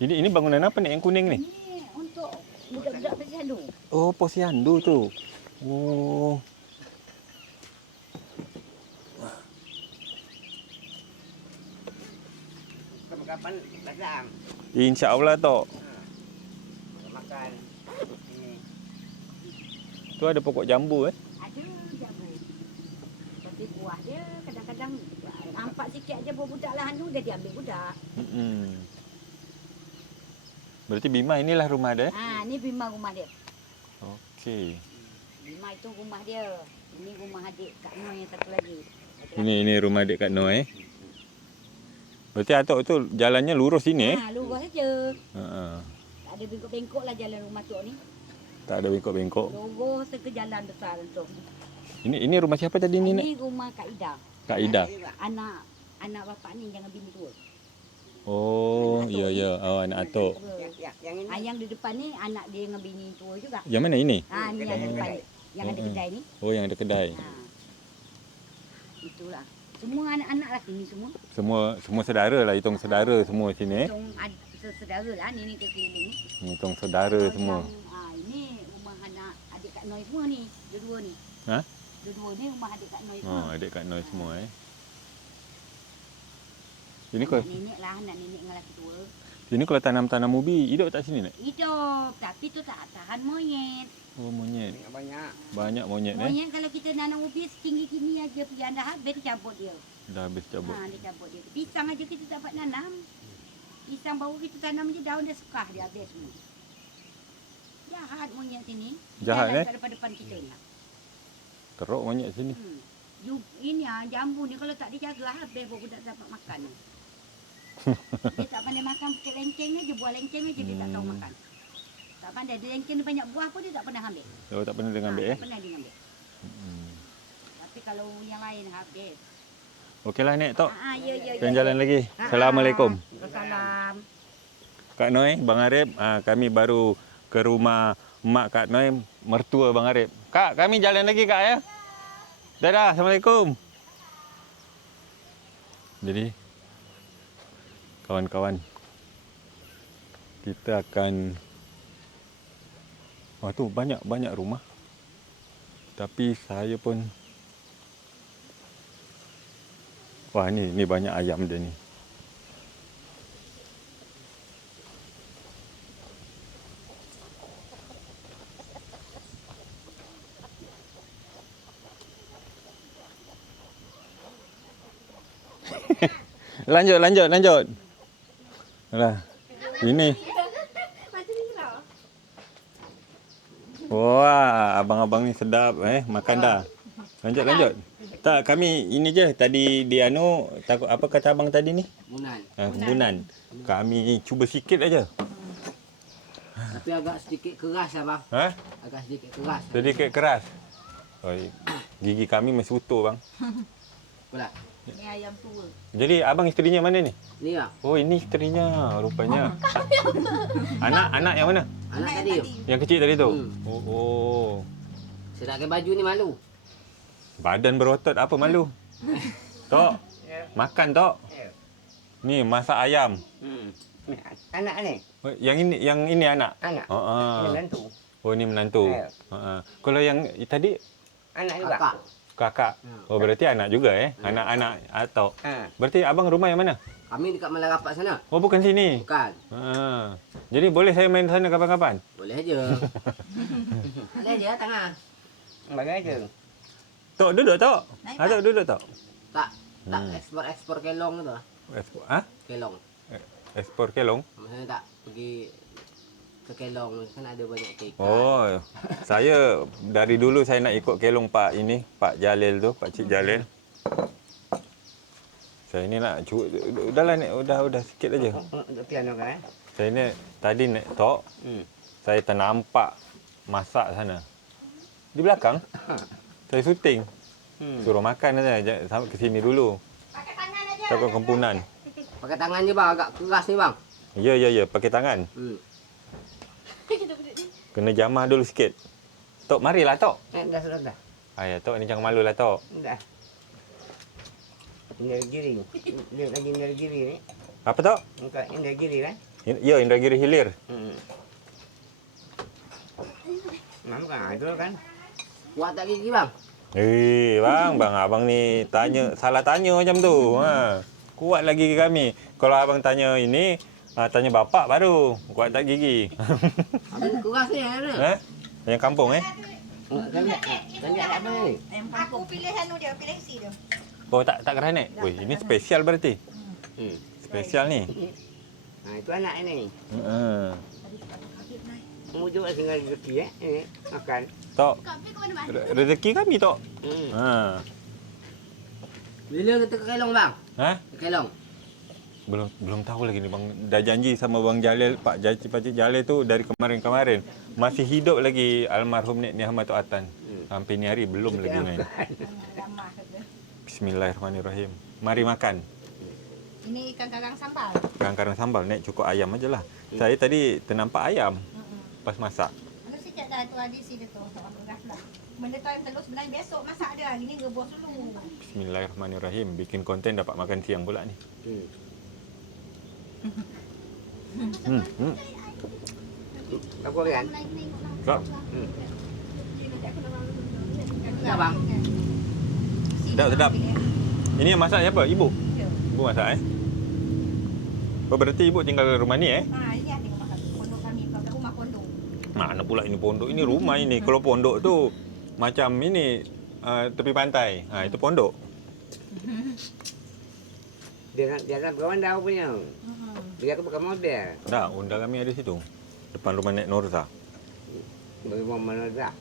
Ini bangunan apa ni yang kuning ni? Ni untuk budak-budak posyandu. Oh, posyandu tu. Oh. Kapan datang? InsyaAllah Tok. Makan. Ini. Tu ada pokok jambu Ada jambu. Tapi buah dia kadang-kadang nampak sikit aja budak lah anu dia diambil budak. Berarti Bima inilah rumah dia. Ni Bima rumah dia. Okey. Bima itu rumah dia. Ini rumah adik Kak Noi yang satu lagi. Ini rumah adik Kak Noi. Berarti atuk tu jalannya lurus sini Lurus saja. Ha. Tak ada bengkok-bengkok lah jalan rumah tok ni. Tak ada bengkok-bengkok. Lurus ke jalan besar tu. Ini rumah siapa tadi ni Nek? Ini rumah Kak Ida. Kak Ida. Anak bapak ni jangan bini tua. Oh, ya. Oh, anak atuk. Yang ini. Yang di depan ni anak dia dengan bini tua juga. Yang mana ini? Ni yang di depan ni. Yang ada kedai ni. Oh, yang ada kedai. Itulah. Semua anak-anak lah sini semua. Semua saudara lah, hitung saudara semua sini. Hitung saudara lah ni keliling. Hitung saudara semua. Ini rumah anak adik Kak Noi semua ni. Dua-dua ni. Ha? Dua-dua ni rumah adik Kak Noi semua. Oh, adik Kak Noi semua Ini kalau Nenek lah, anak nenek dengan lelaki tua. sini kalau tanam-tanam ubi, hidup tak sini Nek? Hidup, tapi tu tak tahan monyet. Oh, monyet. Banyak. Banyak monyet Monyet kalau kita nanam ubi setinggi gini aja pian dah habis dia cabut dia. Dah habis cabut. Dia cabut dia. Pisang aja kita tak dapat nanam. Pisang baru kita tanam je daun dia sekah dia habis semua. Jahat monyet sini. Jahat, Jalan kat depan-depan kita ni. Teruk monyet sini. Ini jambu ni kalau tak dijaga habis baru tak dapat makan. Dia tak pandai makan pakai lenceng aja, buah lenceng aja dia tak tahu makan. Tak pandai, dia lenceng ni banyak buah pun dia tak pernah ambil. Oh, tak pernah dia ambil Tak pernah dia ambil. Tapi kalau yang lain habis. Okeylah Nek Tok. Ya. Kita jalan lagi. Assalamualaikum. Salam. Kak Noi, Bang Arif, kami baru ke rumah mak Kak Noi, mertua Bang Arif. Kak, kami jalan lagi Kak ya. Dadah, Assalamualaikum. Jadi, kawan-kawan, kita akan... Wah tu banyak rumah. Tapi saya pun... Wah ni banyak ayam dia ni. Lanjut. Alah. Ini. Wah, abang-abang ni sedap makan dah. Lanjut. Tak, kami ini je tadi di takut apa kata abang tadi ni? Munan. Kembunan. Kami cuba sikit aja. Tapi agak sedikit keras abang. Agak sedikit keras. Sedikit keras. Oi, gigi kami masih utuh bang. Pula. Ni ayam tua. Jadi abang isterinya mana ni? Ni bang. Oh, ini isterinya rupanya. Anak yang mana? Anak tadi tu. Yang kecil tadi tu. Oh. Saya nak pakai baju ni malu. Badan berotot apa malu? Tok. Makan tok. Ni masak ayam. Anak ni. Oh, yang ini anak. Anak. Ini menantu. Oh, ni menantu. Kalau yang tadi Anak juga. kakak. Oh, berarti anak juga Anak-anak atau. Berarti abang rumah yang mana? Kami dekat Malarapat sana. Oh, bukan sini. Bukan. Jadi boleh saya main sana kapan-kapan? Boleh aja. Boleh aja tengah. Bagai aja. Tok duduk tok. Tok duduk tok. Tak ekspor kelong tu. Ekspor Kelong. Ekspor kelong. Maksudnya tak pergi Kelong kan ada banyak kek. Oh, saya dari dulu saya nak ikut kelong Pak Jalil tu, Pak Cik Jalil. Saya ni nak udahlah ni, udah sikit aja. Piano kan? Saya ni tadi naik tok, saya ternampak masak sana. Di belakang. Saya syuting. Suruh makan saja, sampai ke sini dulu. Pakai tangan aja. Sampai Kempunan. Pakai tangan je bang, agak keras ni bang. Ya, pakai tangan. Kena jamah dulu sikit. Tok, marilah Tok. Dah. Ayah, Tok ni jangan malu lah Tok. Dah. Indragiri. Dia lagi Indragiri ni. Apa Tok? Engkau Indragiri kan? Ya, Indragiri Hilir. Mam kan ada kan? Kuat tak gigi bang? Bang, abang ni salah tanya macam tu. Kuat lagi kami. Kalau abang tanya ini, tanya bapak baru. Kuat tak gigi? Abang keras ni mana? Yang kampung Kan dia apa ni? Aku pilih anu dia, pilih isi dia. Oh, tak keranek. Wih, ini spesial berarti. Spesial ni. Itu anak ni. Mujuk tinggal rezeki makan. Tok, rezeki kami Tok. Bila kita ke Kelong bang? Ke Kelong. Belum tahu lagi ni bang. Dah janji sama Bang Jalil, Pak Cik Jalil tu dari kemarin. Masih hidup lagi almarhum Nek Ni'amatul Atan. Sampai ni hari belum lagi main. Bismillahirrahmanirrahim. Mari makan. Ini ikan karang sambal. Ikan karang sambal, Nek cukup ayam aja lah. Saya tadi ternampak ayam pas masak. Anu sikit dah tu adisi dia tu. Tak beras lah. Benda tu ayam telur sebenarnya besok masak dia. Ini rebus dulu. Bismillahirrahmanirrahim. Bikin konten dapat makan siang pula ni. Apa kan? Kak, Ya bang. sedap. Ini yang masak siapa? Ibu? Ya. Ibu masak Oh, berarti ibu tinggal rumah ni Ini ada pondok kami. Rumah pondok. Mana pula ini pondok? Ini rumah ini. Kalau pondok tu macam ini tepi pantai. Itu pondok. Dia nak kawan dah punya. Dia ke pakai mobil. Dah, undang kami ada situ. Depan rumah Nek Norza. Bagi mana dah.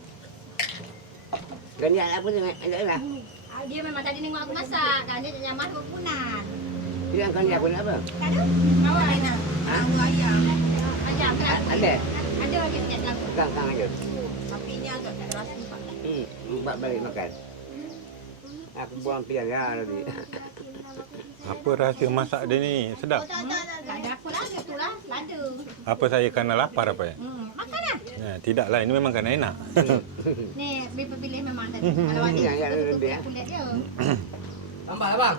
Dan dia apa ni? Ada lah. Dia memang tadi nengok aku masak. Dan dia nyamah Kempunan. Dia kan dia pun apa? Tak ada? Awak nak? Aku ayam. Ayam kan? Ada. Ada lagi sikit lagu. Kang aja. Tapi ni agak keras nampak. Buat balik makan. Aku buang pian ya tadi. Apa rahsia masak dia ni? Sedap. Tak ada apa lah. Dia tu lah. Lada. Apa saya kerana lapar apa ya? Makan lah. Tidaklah, ini memang kerana enak. Ni, Bipa pilih memang tadi. Kalau ada Ya, tutup lebih, kulit dia. Tambah lah bang.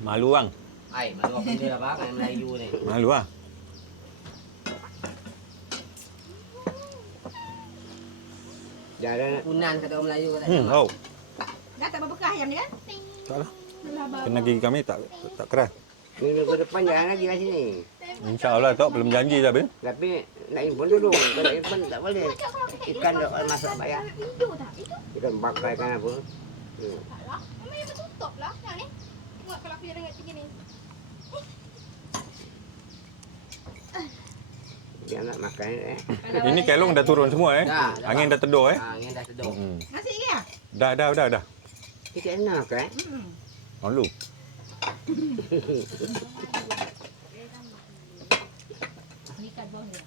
Malu bang. Ai, malu apa dia lah bang? Melayu ni. Malu lah. Jalan Punan kata orang Melayu kata. Oh, Dah tak berbekas ayam dia kan? taklah. Kena gigi kami tak keras. Minggu depan jalan lagi kat sini. InsyaAllah Tok, belum janji tapi. Tapi nak impun dulu. Kalau impun tak boleh. Ikan tak masak bayar. Ikan bakar ikan apa. Taklah. Memang yang tertutup lah. Yang ni. Tengok kalau aku jalan kat sini ni. Dia nak makan Ini kelong dah turun semua Dah, Angin dah teduh Angin dah sedok. Nasi lagi ya? Dah. Kita enak kan? Malu. Ni kat bawah ni.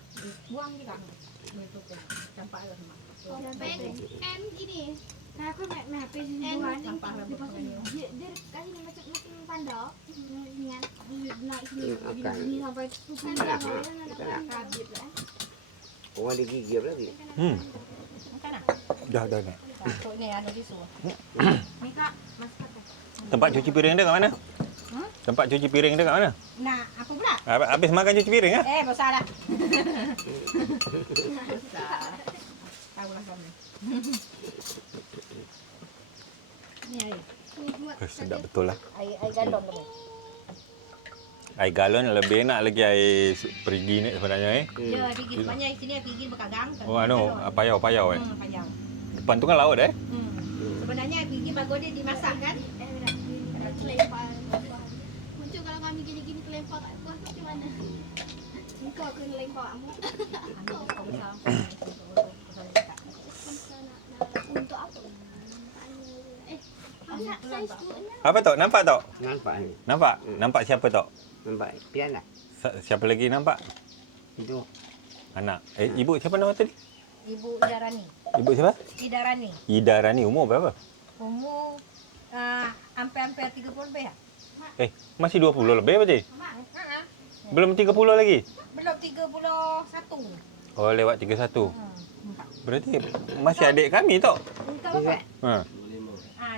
Buang je kat. Campak lah semua. And gini, aku main HP buat lepas dia kasih ni macam pandai dengan naik sini sampai tu kan kabit lah. Orang dia gigit lagi. Makan lah. Dah. Tok ni ada tisu. Ni kak, mas kata. Tempat cuci piring dia kat mana? Tempat cuci piring dia kat mana? Nak apa pula? Habis makan cuci piring ah? Besar dah. Besar. Tahu lah kami. Ni air. Sedap betul lah. Air galon tu. Air galon lebih enak lagi air perigi ni sebenarnya Ya, pergi banyak sini pergi berkagang. Oh payau Payau. Depan tu kan laut Sebenarnya pergi bagus dia dimasak kan? Muncul kalau kami gini-gini kelempar kat buah macam mana? Engkau kena lempar kamu. Untuk apa? Saiz tu Apa tok? Nampak tok? Nampak ni. Nampak? Nampak siapa tok? Nampak. Pian lah. Siapa lagi nampak? Itu. Anak. Ibu siapa nama tadi? Ibu Idarani. Ibu siapa? Idarani. Ida Rani. Umur berapa? Umur hampir-hampir 30 lebih lah. Masih 20 lebih berarti? Belum 30 lagi? Belum 31. Oh, lewat 31. Berarti masih adik kami tok. Engkau berapa? Ha.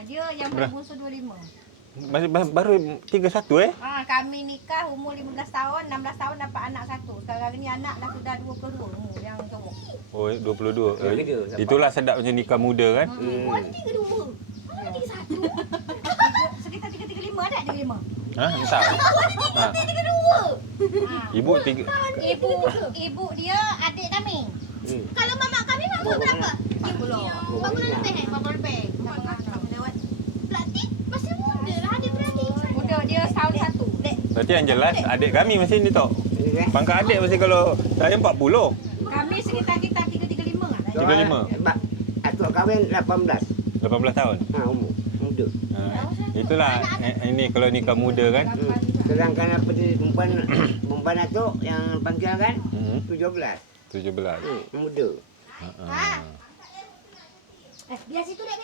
Dia yang berbungsu 25. Masih baru 31 Kami nikah umur 15 tahun, 16 tahun dapat anak satu. Sekarang ni anak dah sudah 22 umur yang cowok. Oh, 22. Tiga, Itulah sedap macam nikah muda kan? Buat 32. Mana 31? Sekitar 335 ada 35. Ha, entah. Ha. Ibu tiga. Ibu dia adik kami. Kalau mamak kami umur berapa? 40 lebih. 40 lebih. Berarti masih muda lah adik-beradik. Muda dia tahun satu. Berarti yang jelas adik kami masih ni tok. Ini kan? Pangkat adik masih kalau saya 40. Kami sekitar 335 lah. 35. Atuk kahwin 18. 18 tahun. Umur. Muda. Ha. Itulah ini kalau nikah muda kan. Sedangkan apa di perempuan atuk yang panggil kan 17. 17. Muda. Ha. Biar situ dek,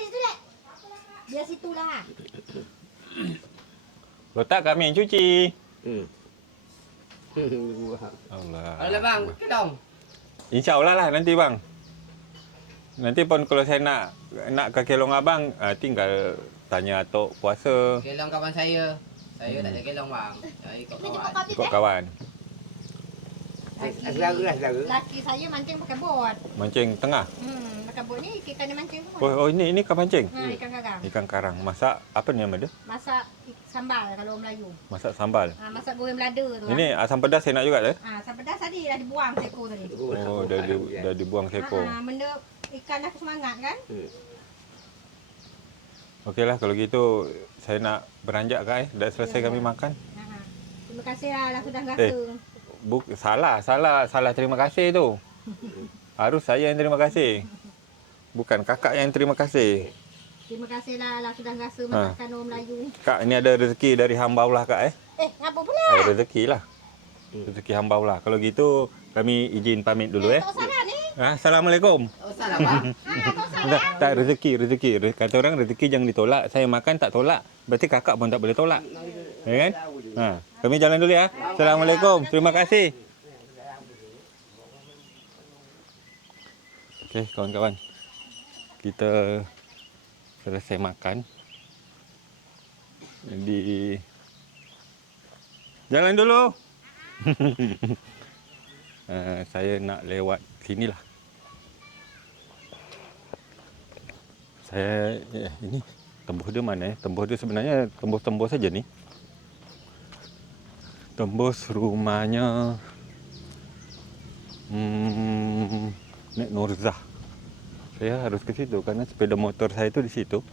biar situ lah. Letak kami yang cuci. Allah. Alah bang, kedong. InsyaAllah lah nanti bang. Nanti pun kalau saya nak ke kelong abang, tinggal tanya atuk puasa. Kelong kawan saya. Saya tak ada kelong bang. Saya ikut kawan. Ikut kawan. Saudara. Laki saya mancing pakai bot. Mancing tengah. Pakai bot ni ikan dia mancing semua. Oh ini ikan pancing? Ikan karang. Ikan karang. Masak apa ni nama dia? Masak sambal kalau orang Melayu. Masak sambal. Masak goreng belada tu. Ini asam pedas saya nak juga dah. Asam pedas tadi dah dibuang seko tadi. Oh dah dibuang seko. Benda ikan dah semangat kan? Okeylah kalau gitu saya nak beranjak kan dah selesai kami makan. Terima kasih lah sudah rasa. Salah terima kasih tu. Harus saya yang terima kasih. Bukan kakak yang terima kasih. Terima kasih lah sudah rasa masakan orang Melayu ni. Kak, ini ada rezeki dari hamba Allah kak Ngapa pula? Rezeki lah. Rezeki hamba Allah. Kalau gitu kami izin pamit dulu Tok Sarah ni. Assalamualaikum. Oh salah bang. Tak rezeki. Kata orang rezeki jangan ditolak. Saya makan tak tolak. Berarti kakak pun tak boleh tolak. Ya kan? Kami jalan dulu ya. Assalamualaikum. Terima kasih. Okey, kawan-kawan. Kita selesai makan. Jadi jalan dulu. Saya nak lewat sinilah. Saya ini tembus dia mana Tembus dia sebenarnya tembus-tembus saja ni. Tembus rumahnya Nek Nurzah. Saya harus ke situ karena sepeda motor saya tu di situ.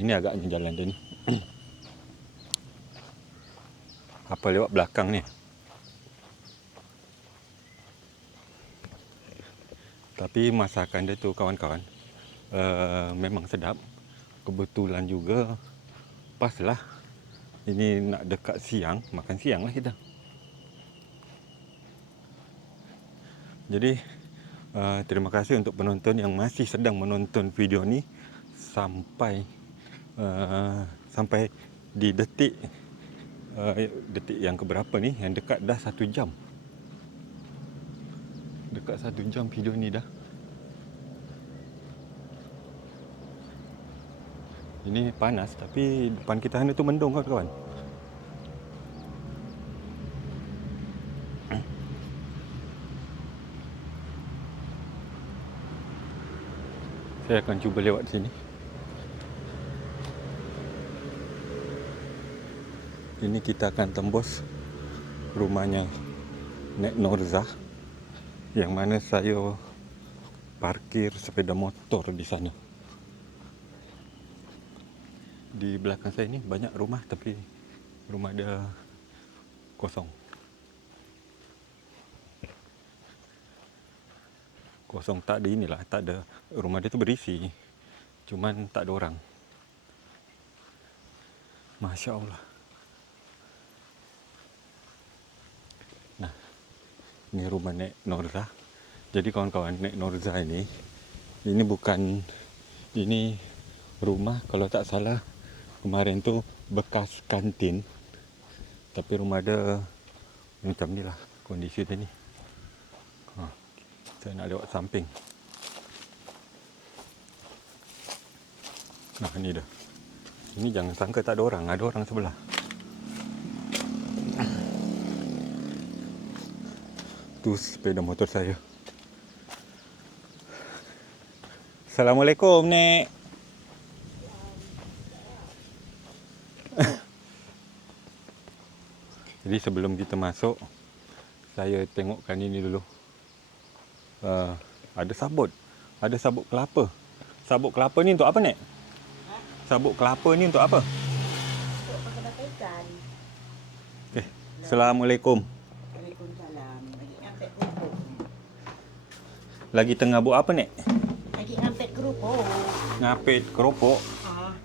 Ini agaknya jalan dia ni. Apa lewat belakang ni? Tapi masakan dia tu kawan-kawan memang sedap. Kebetulan juga pas lah. Ini nak dekat siang, makan siang lah kita. Jadi terima kasih untuk penonton yang masih sedang menonton video ni sampai di detik yang keberapa ni, yang dekat dah 1 jam. Dekat 1 jam video ni dah. Ini panas tapi depan kita sana tu mendung kawan. Saya akan cuba lewat sini. Ini kita akan tembus rumahnya Nek Nurzah yang mana saya parkir sepeda motor di sana. Di belakang saya ni banyak rumah tapi Rumah dia kosong. Kosong, tak ada inilah, tak ada. Rumah dia tu berisi. Cuman tak ada orang. Masya Allah. Nah, ini rumah Nek Norza. Jadi kawan-kawan, Nek Norza ini bukan, ini rumah kalau tak salah kemarin tu bekas kantin. Tapi rumah dia macam ni lah kondisi dia ni. Saya nak lewat samping. Nah, ni dah. Ini jangan sangka tak ada orang. Ada orang sebelah. Tu sepeda motor saya. Assalamualaikum, Nek. Jadi sebelum kita masuk, saya tengokkan ini dulu. Ada sabut. Ada sabut kelapa. Sabut kelapa ni untuk apa, Nek? Sabut kelapa ni untuk apa? Untuk pakai ikan. Okay. Assalamualaikum. Waalaikumsalam. Lagi ngampet kerupuk. Lagi tengah buat apa, Nek? Lagi ngampet kerupuk. Ngapit keropok.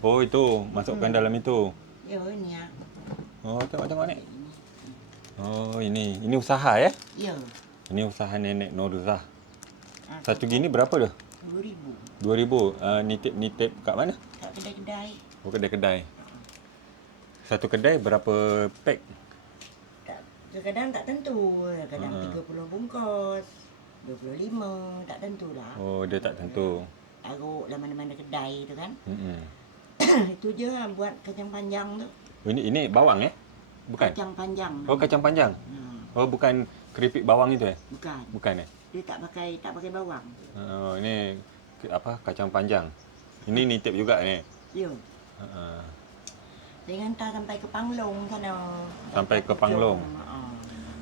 Oh, itu. Masukkan dalam itu. Ya, ini ya. Oh, tengok-tengok, Nek. Oh, ini. Ini usaha, ya? Ya. Ini usaha Nenek Norza. Satu gini berapa dah? 2,000. 2,000. Nitip kat mana? Tak kedai-kedai. Oh, kedai-kedai. Satu kedai berapa pack? Kadang tak tentu. Kadang 30 bungkus. 25. Tak tentulah. Oh, dia tak tentu. Taruh lah mana-mana kedai tu kan. Mm-mm. Itu je lah buat kacang panjang tu. Oh, ini bawang, Bukan? Kacang panjang. Oh, kacang panjang. Oh, bukan keripik bawang itu, Bukan. Bukan, Dia tak pakai bawang. Oh, ini apa? Kacang panjang. Ini nitip juga, ni. Ya. Dia hantar sampai ke Panglong sana. Sampai ke Panglong. Ha.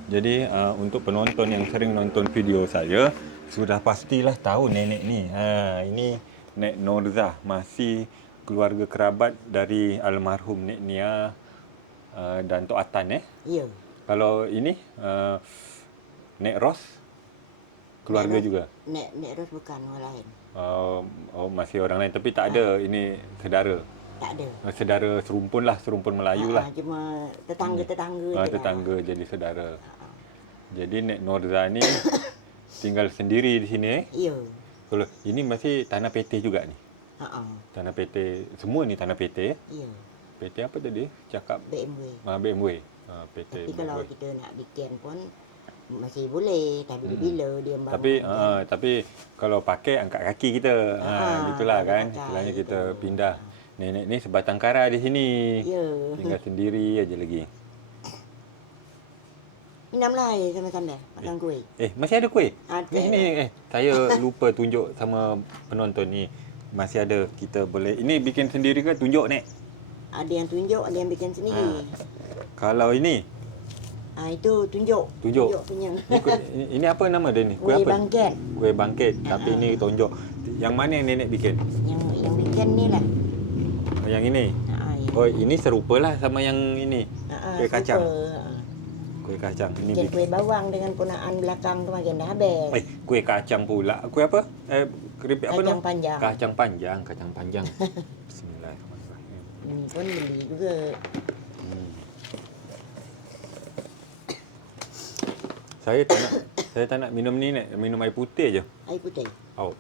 Jadi untuk penonton yang sering nonton video saya, sudah pastilah tahu nenek ni. Ini Nek Norza, masih keluarga kerabat dari almarhum Nek Nia dan Tok Atan. Ya. Kalau ini Nek Ros, keluarga Nek Ros juga. Nek Ros bukan orang lain. Oh, masih orang lain. Tapi tak ada ini saudara. Tak ada. Saudara serumpun lah, serumpun Melayu lah. Cuma tetangga-tetangga je lah. Tetangga jadi saudara. Jadi Nek Norza ni tinggal sendiri di sini. Ya. Kalau ini masih tanah PT juga ni. Tanah PT, semua ni tanah PT. Ya. PT apa tadi? Cakap BMW. BMW. PT Tapi kalau BMW. kita nak bikin pun masih boleh. Tapi bila dia baru Tapi kalau pakai angkat kaki kita. Itulah kalau kan. pakai Istilahnya kita itu. pindah. Nenek ni sebatang kara di sini. Ya. Tinggal sendiri aja lagi. Minum lah air sama-sama. Makan kuih. Masih ada kuih? Ada. Ni, saya lupa tunjuk sama penonton ni. Masih ada, kita boleh. Ini bikin sendiri ke? Tunjuk, Nek. Ada yang tunjuk, ada yang bikin sendiri. Kalau ini, Itu tunjuk. Tunjuk. punya. ini apa nama dia ni? Kuih apa? bangkit. Kuih bangkit. Tapi ni tunjuk. Yang mana yang nenek bikin? Yang bikin ni lah. Yang ini? Oh, ini serupalah sama yang ini. Kuih kacang. Kuih kacang. Ini Bikin kuih bawang dengan punaan belakang tu makin dah habis. kuih kacang pula. Kuih apa? Keripik apa Kacang nama? panjang. Kacang panjang. Bismillahirrahmanirrahim. Ini pun beli juga. Saya tak nak minum ni, Nek. Minum air putih je. Air putih. Oh.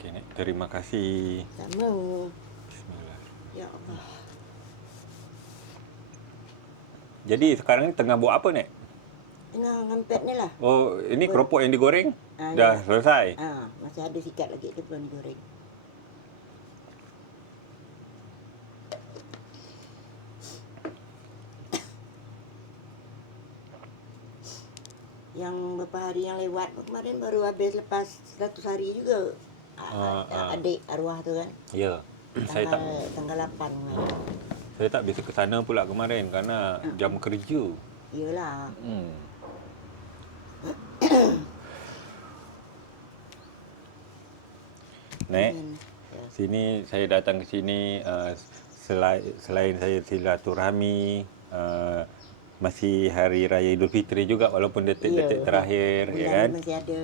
Okey, Nek. Terima kasih. Sama. Bismillah. Ya Allah. Jadi sekarang ni tengah buat apa, Nek? Tengah ngampet ni lah. Oh, ini keropok yang digoreng? Ah, Dah ya. selesai? Masih ada sikat lagi tu belum digoreng. Yang beberapa hari yang lewat kemarin baru habis lepas 100 hari juga. Adik arwah tu kan. Ya. Saya tak Tanggal 8 kemarin. saya tak bisa ke sana pula kemarin kerana jam kerja. Iyalah. Nek, sini saya datang ke sini selain saya silaturahmi, masih hari raya Idul Fitri juga walaupun detik-detik terakhir ya kan. Masih ada.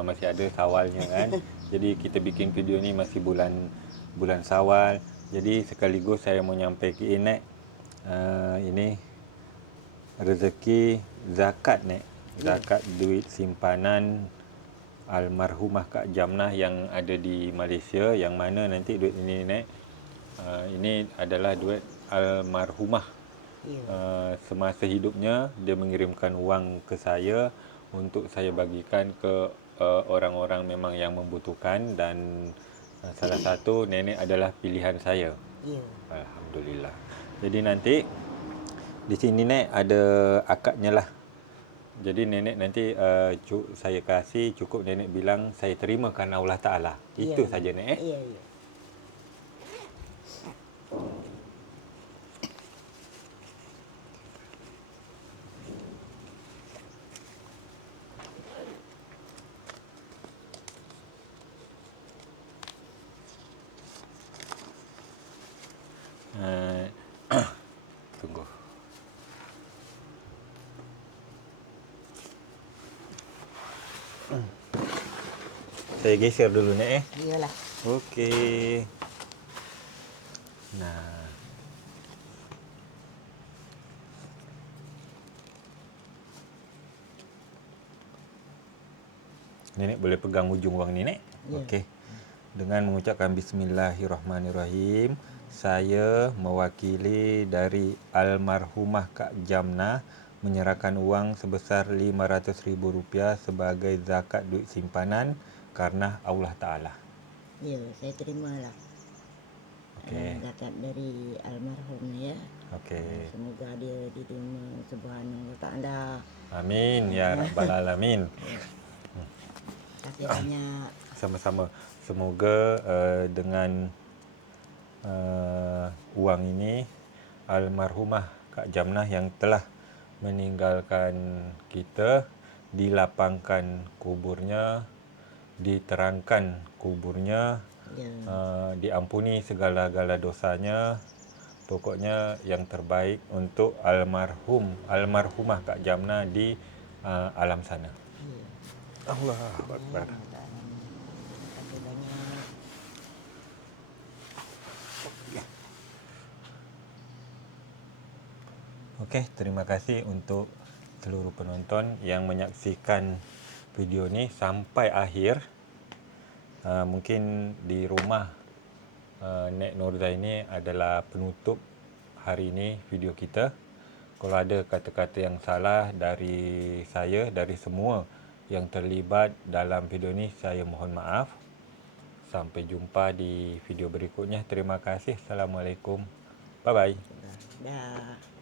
Masih ada Sawalnya kan. Jadi kita bikin video ni masih bulan Sawal. Jadi sekaligus saya mau nyampaikan Nek, ini rezeki zakat Nek. Zakat duit simpanan almarhumah Kak Jamnah yang ada di Malaysia, yang mana nanti duit ini Nek, ini adalah duit almarhumah. Semasa hidupnya dia mengirimkan wang ke saya untuk saya bagikan ke orang-orang memang yang membutuhkan, dan salah satu nenek adalah pilihan saya. Alhamdulillah. Jadi nanti di sini Nek ada akadnya lah. Jadi nenek nanti saya kasih, cukup nenek bilang saya terima kerana Allah Ta'ala. Itu saja Nek. Iya. Tunggu. Saya geser dulu Nek. Iyalah. Okey. Nah. Nenek boleh pegang ujung wang ni Nek? Okey. Dengan mengucapkan bismillahirrahmanirrahim, saya mewakili dari almarhumah Kak Jamnah menyerahkan wang sebesar RM500,000 sebagai zakat duit simpanan kerana Allah Ta'ala. Ya, saya terimalah. Okey. Zakat dari almarhum ya. Okey. Semoga dia diterima Subhanahu Wa Ta'ala. Amin ya rabbal alamin. Terima kasih banyak. Sama-sama. Semoga dengan wang ini almarhumah Kak Jamnah yang telah meninggalkan kita dilapangkan kuburnya, diterangkan kuburnya, diampuni segala-gala dosanya. Pokoknya yang terbaik untuk almarhumah Kak Jamnah di alam sana. Allahu Akbar. Terima kasih banyak. Okey, terima kasih untuk seluruh penonton yang menyaksikan video ni sampai akhir. Mungkin di rumah Nek Nurzaini adalah penutup hari ini video kita. Kalau ada kata-kata yang salah dari saya, dari semua yang terlibat dalam video ni, saya mohon maaf. Sampai jumpa di video berikutnya. Terima kasih. Assalamualaikum. Bye-bye. Dah.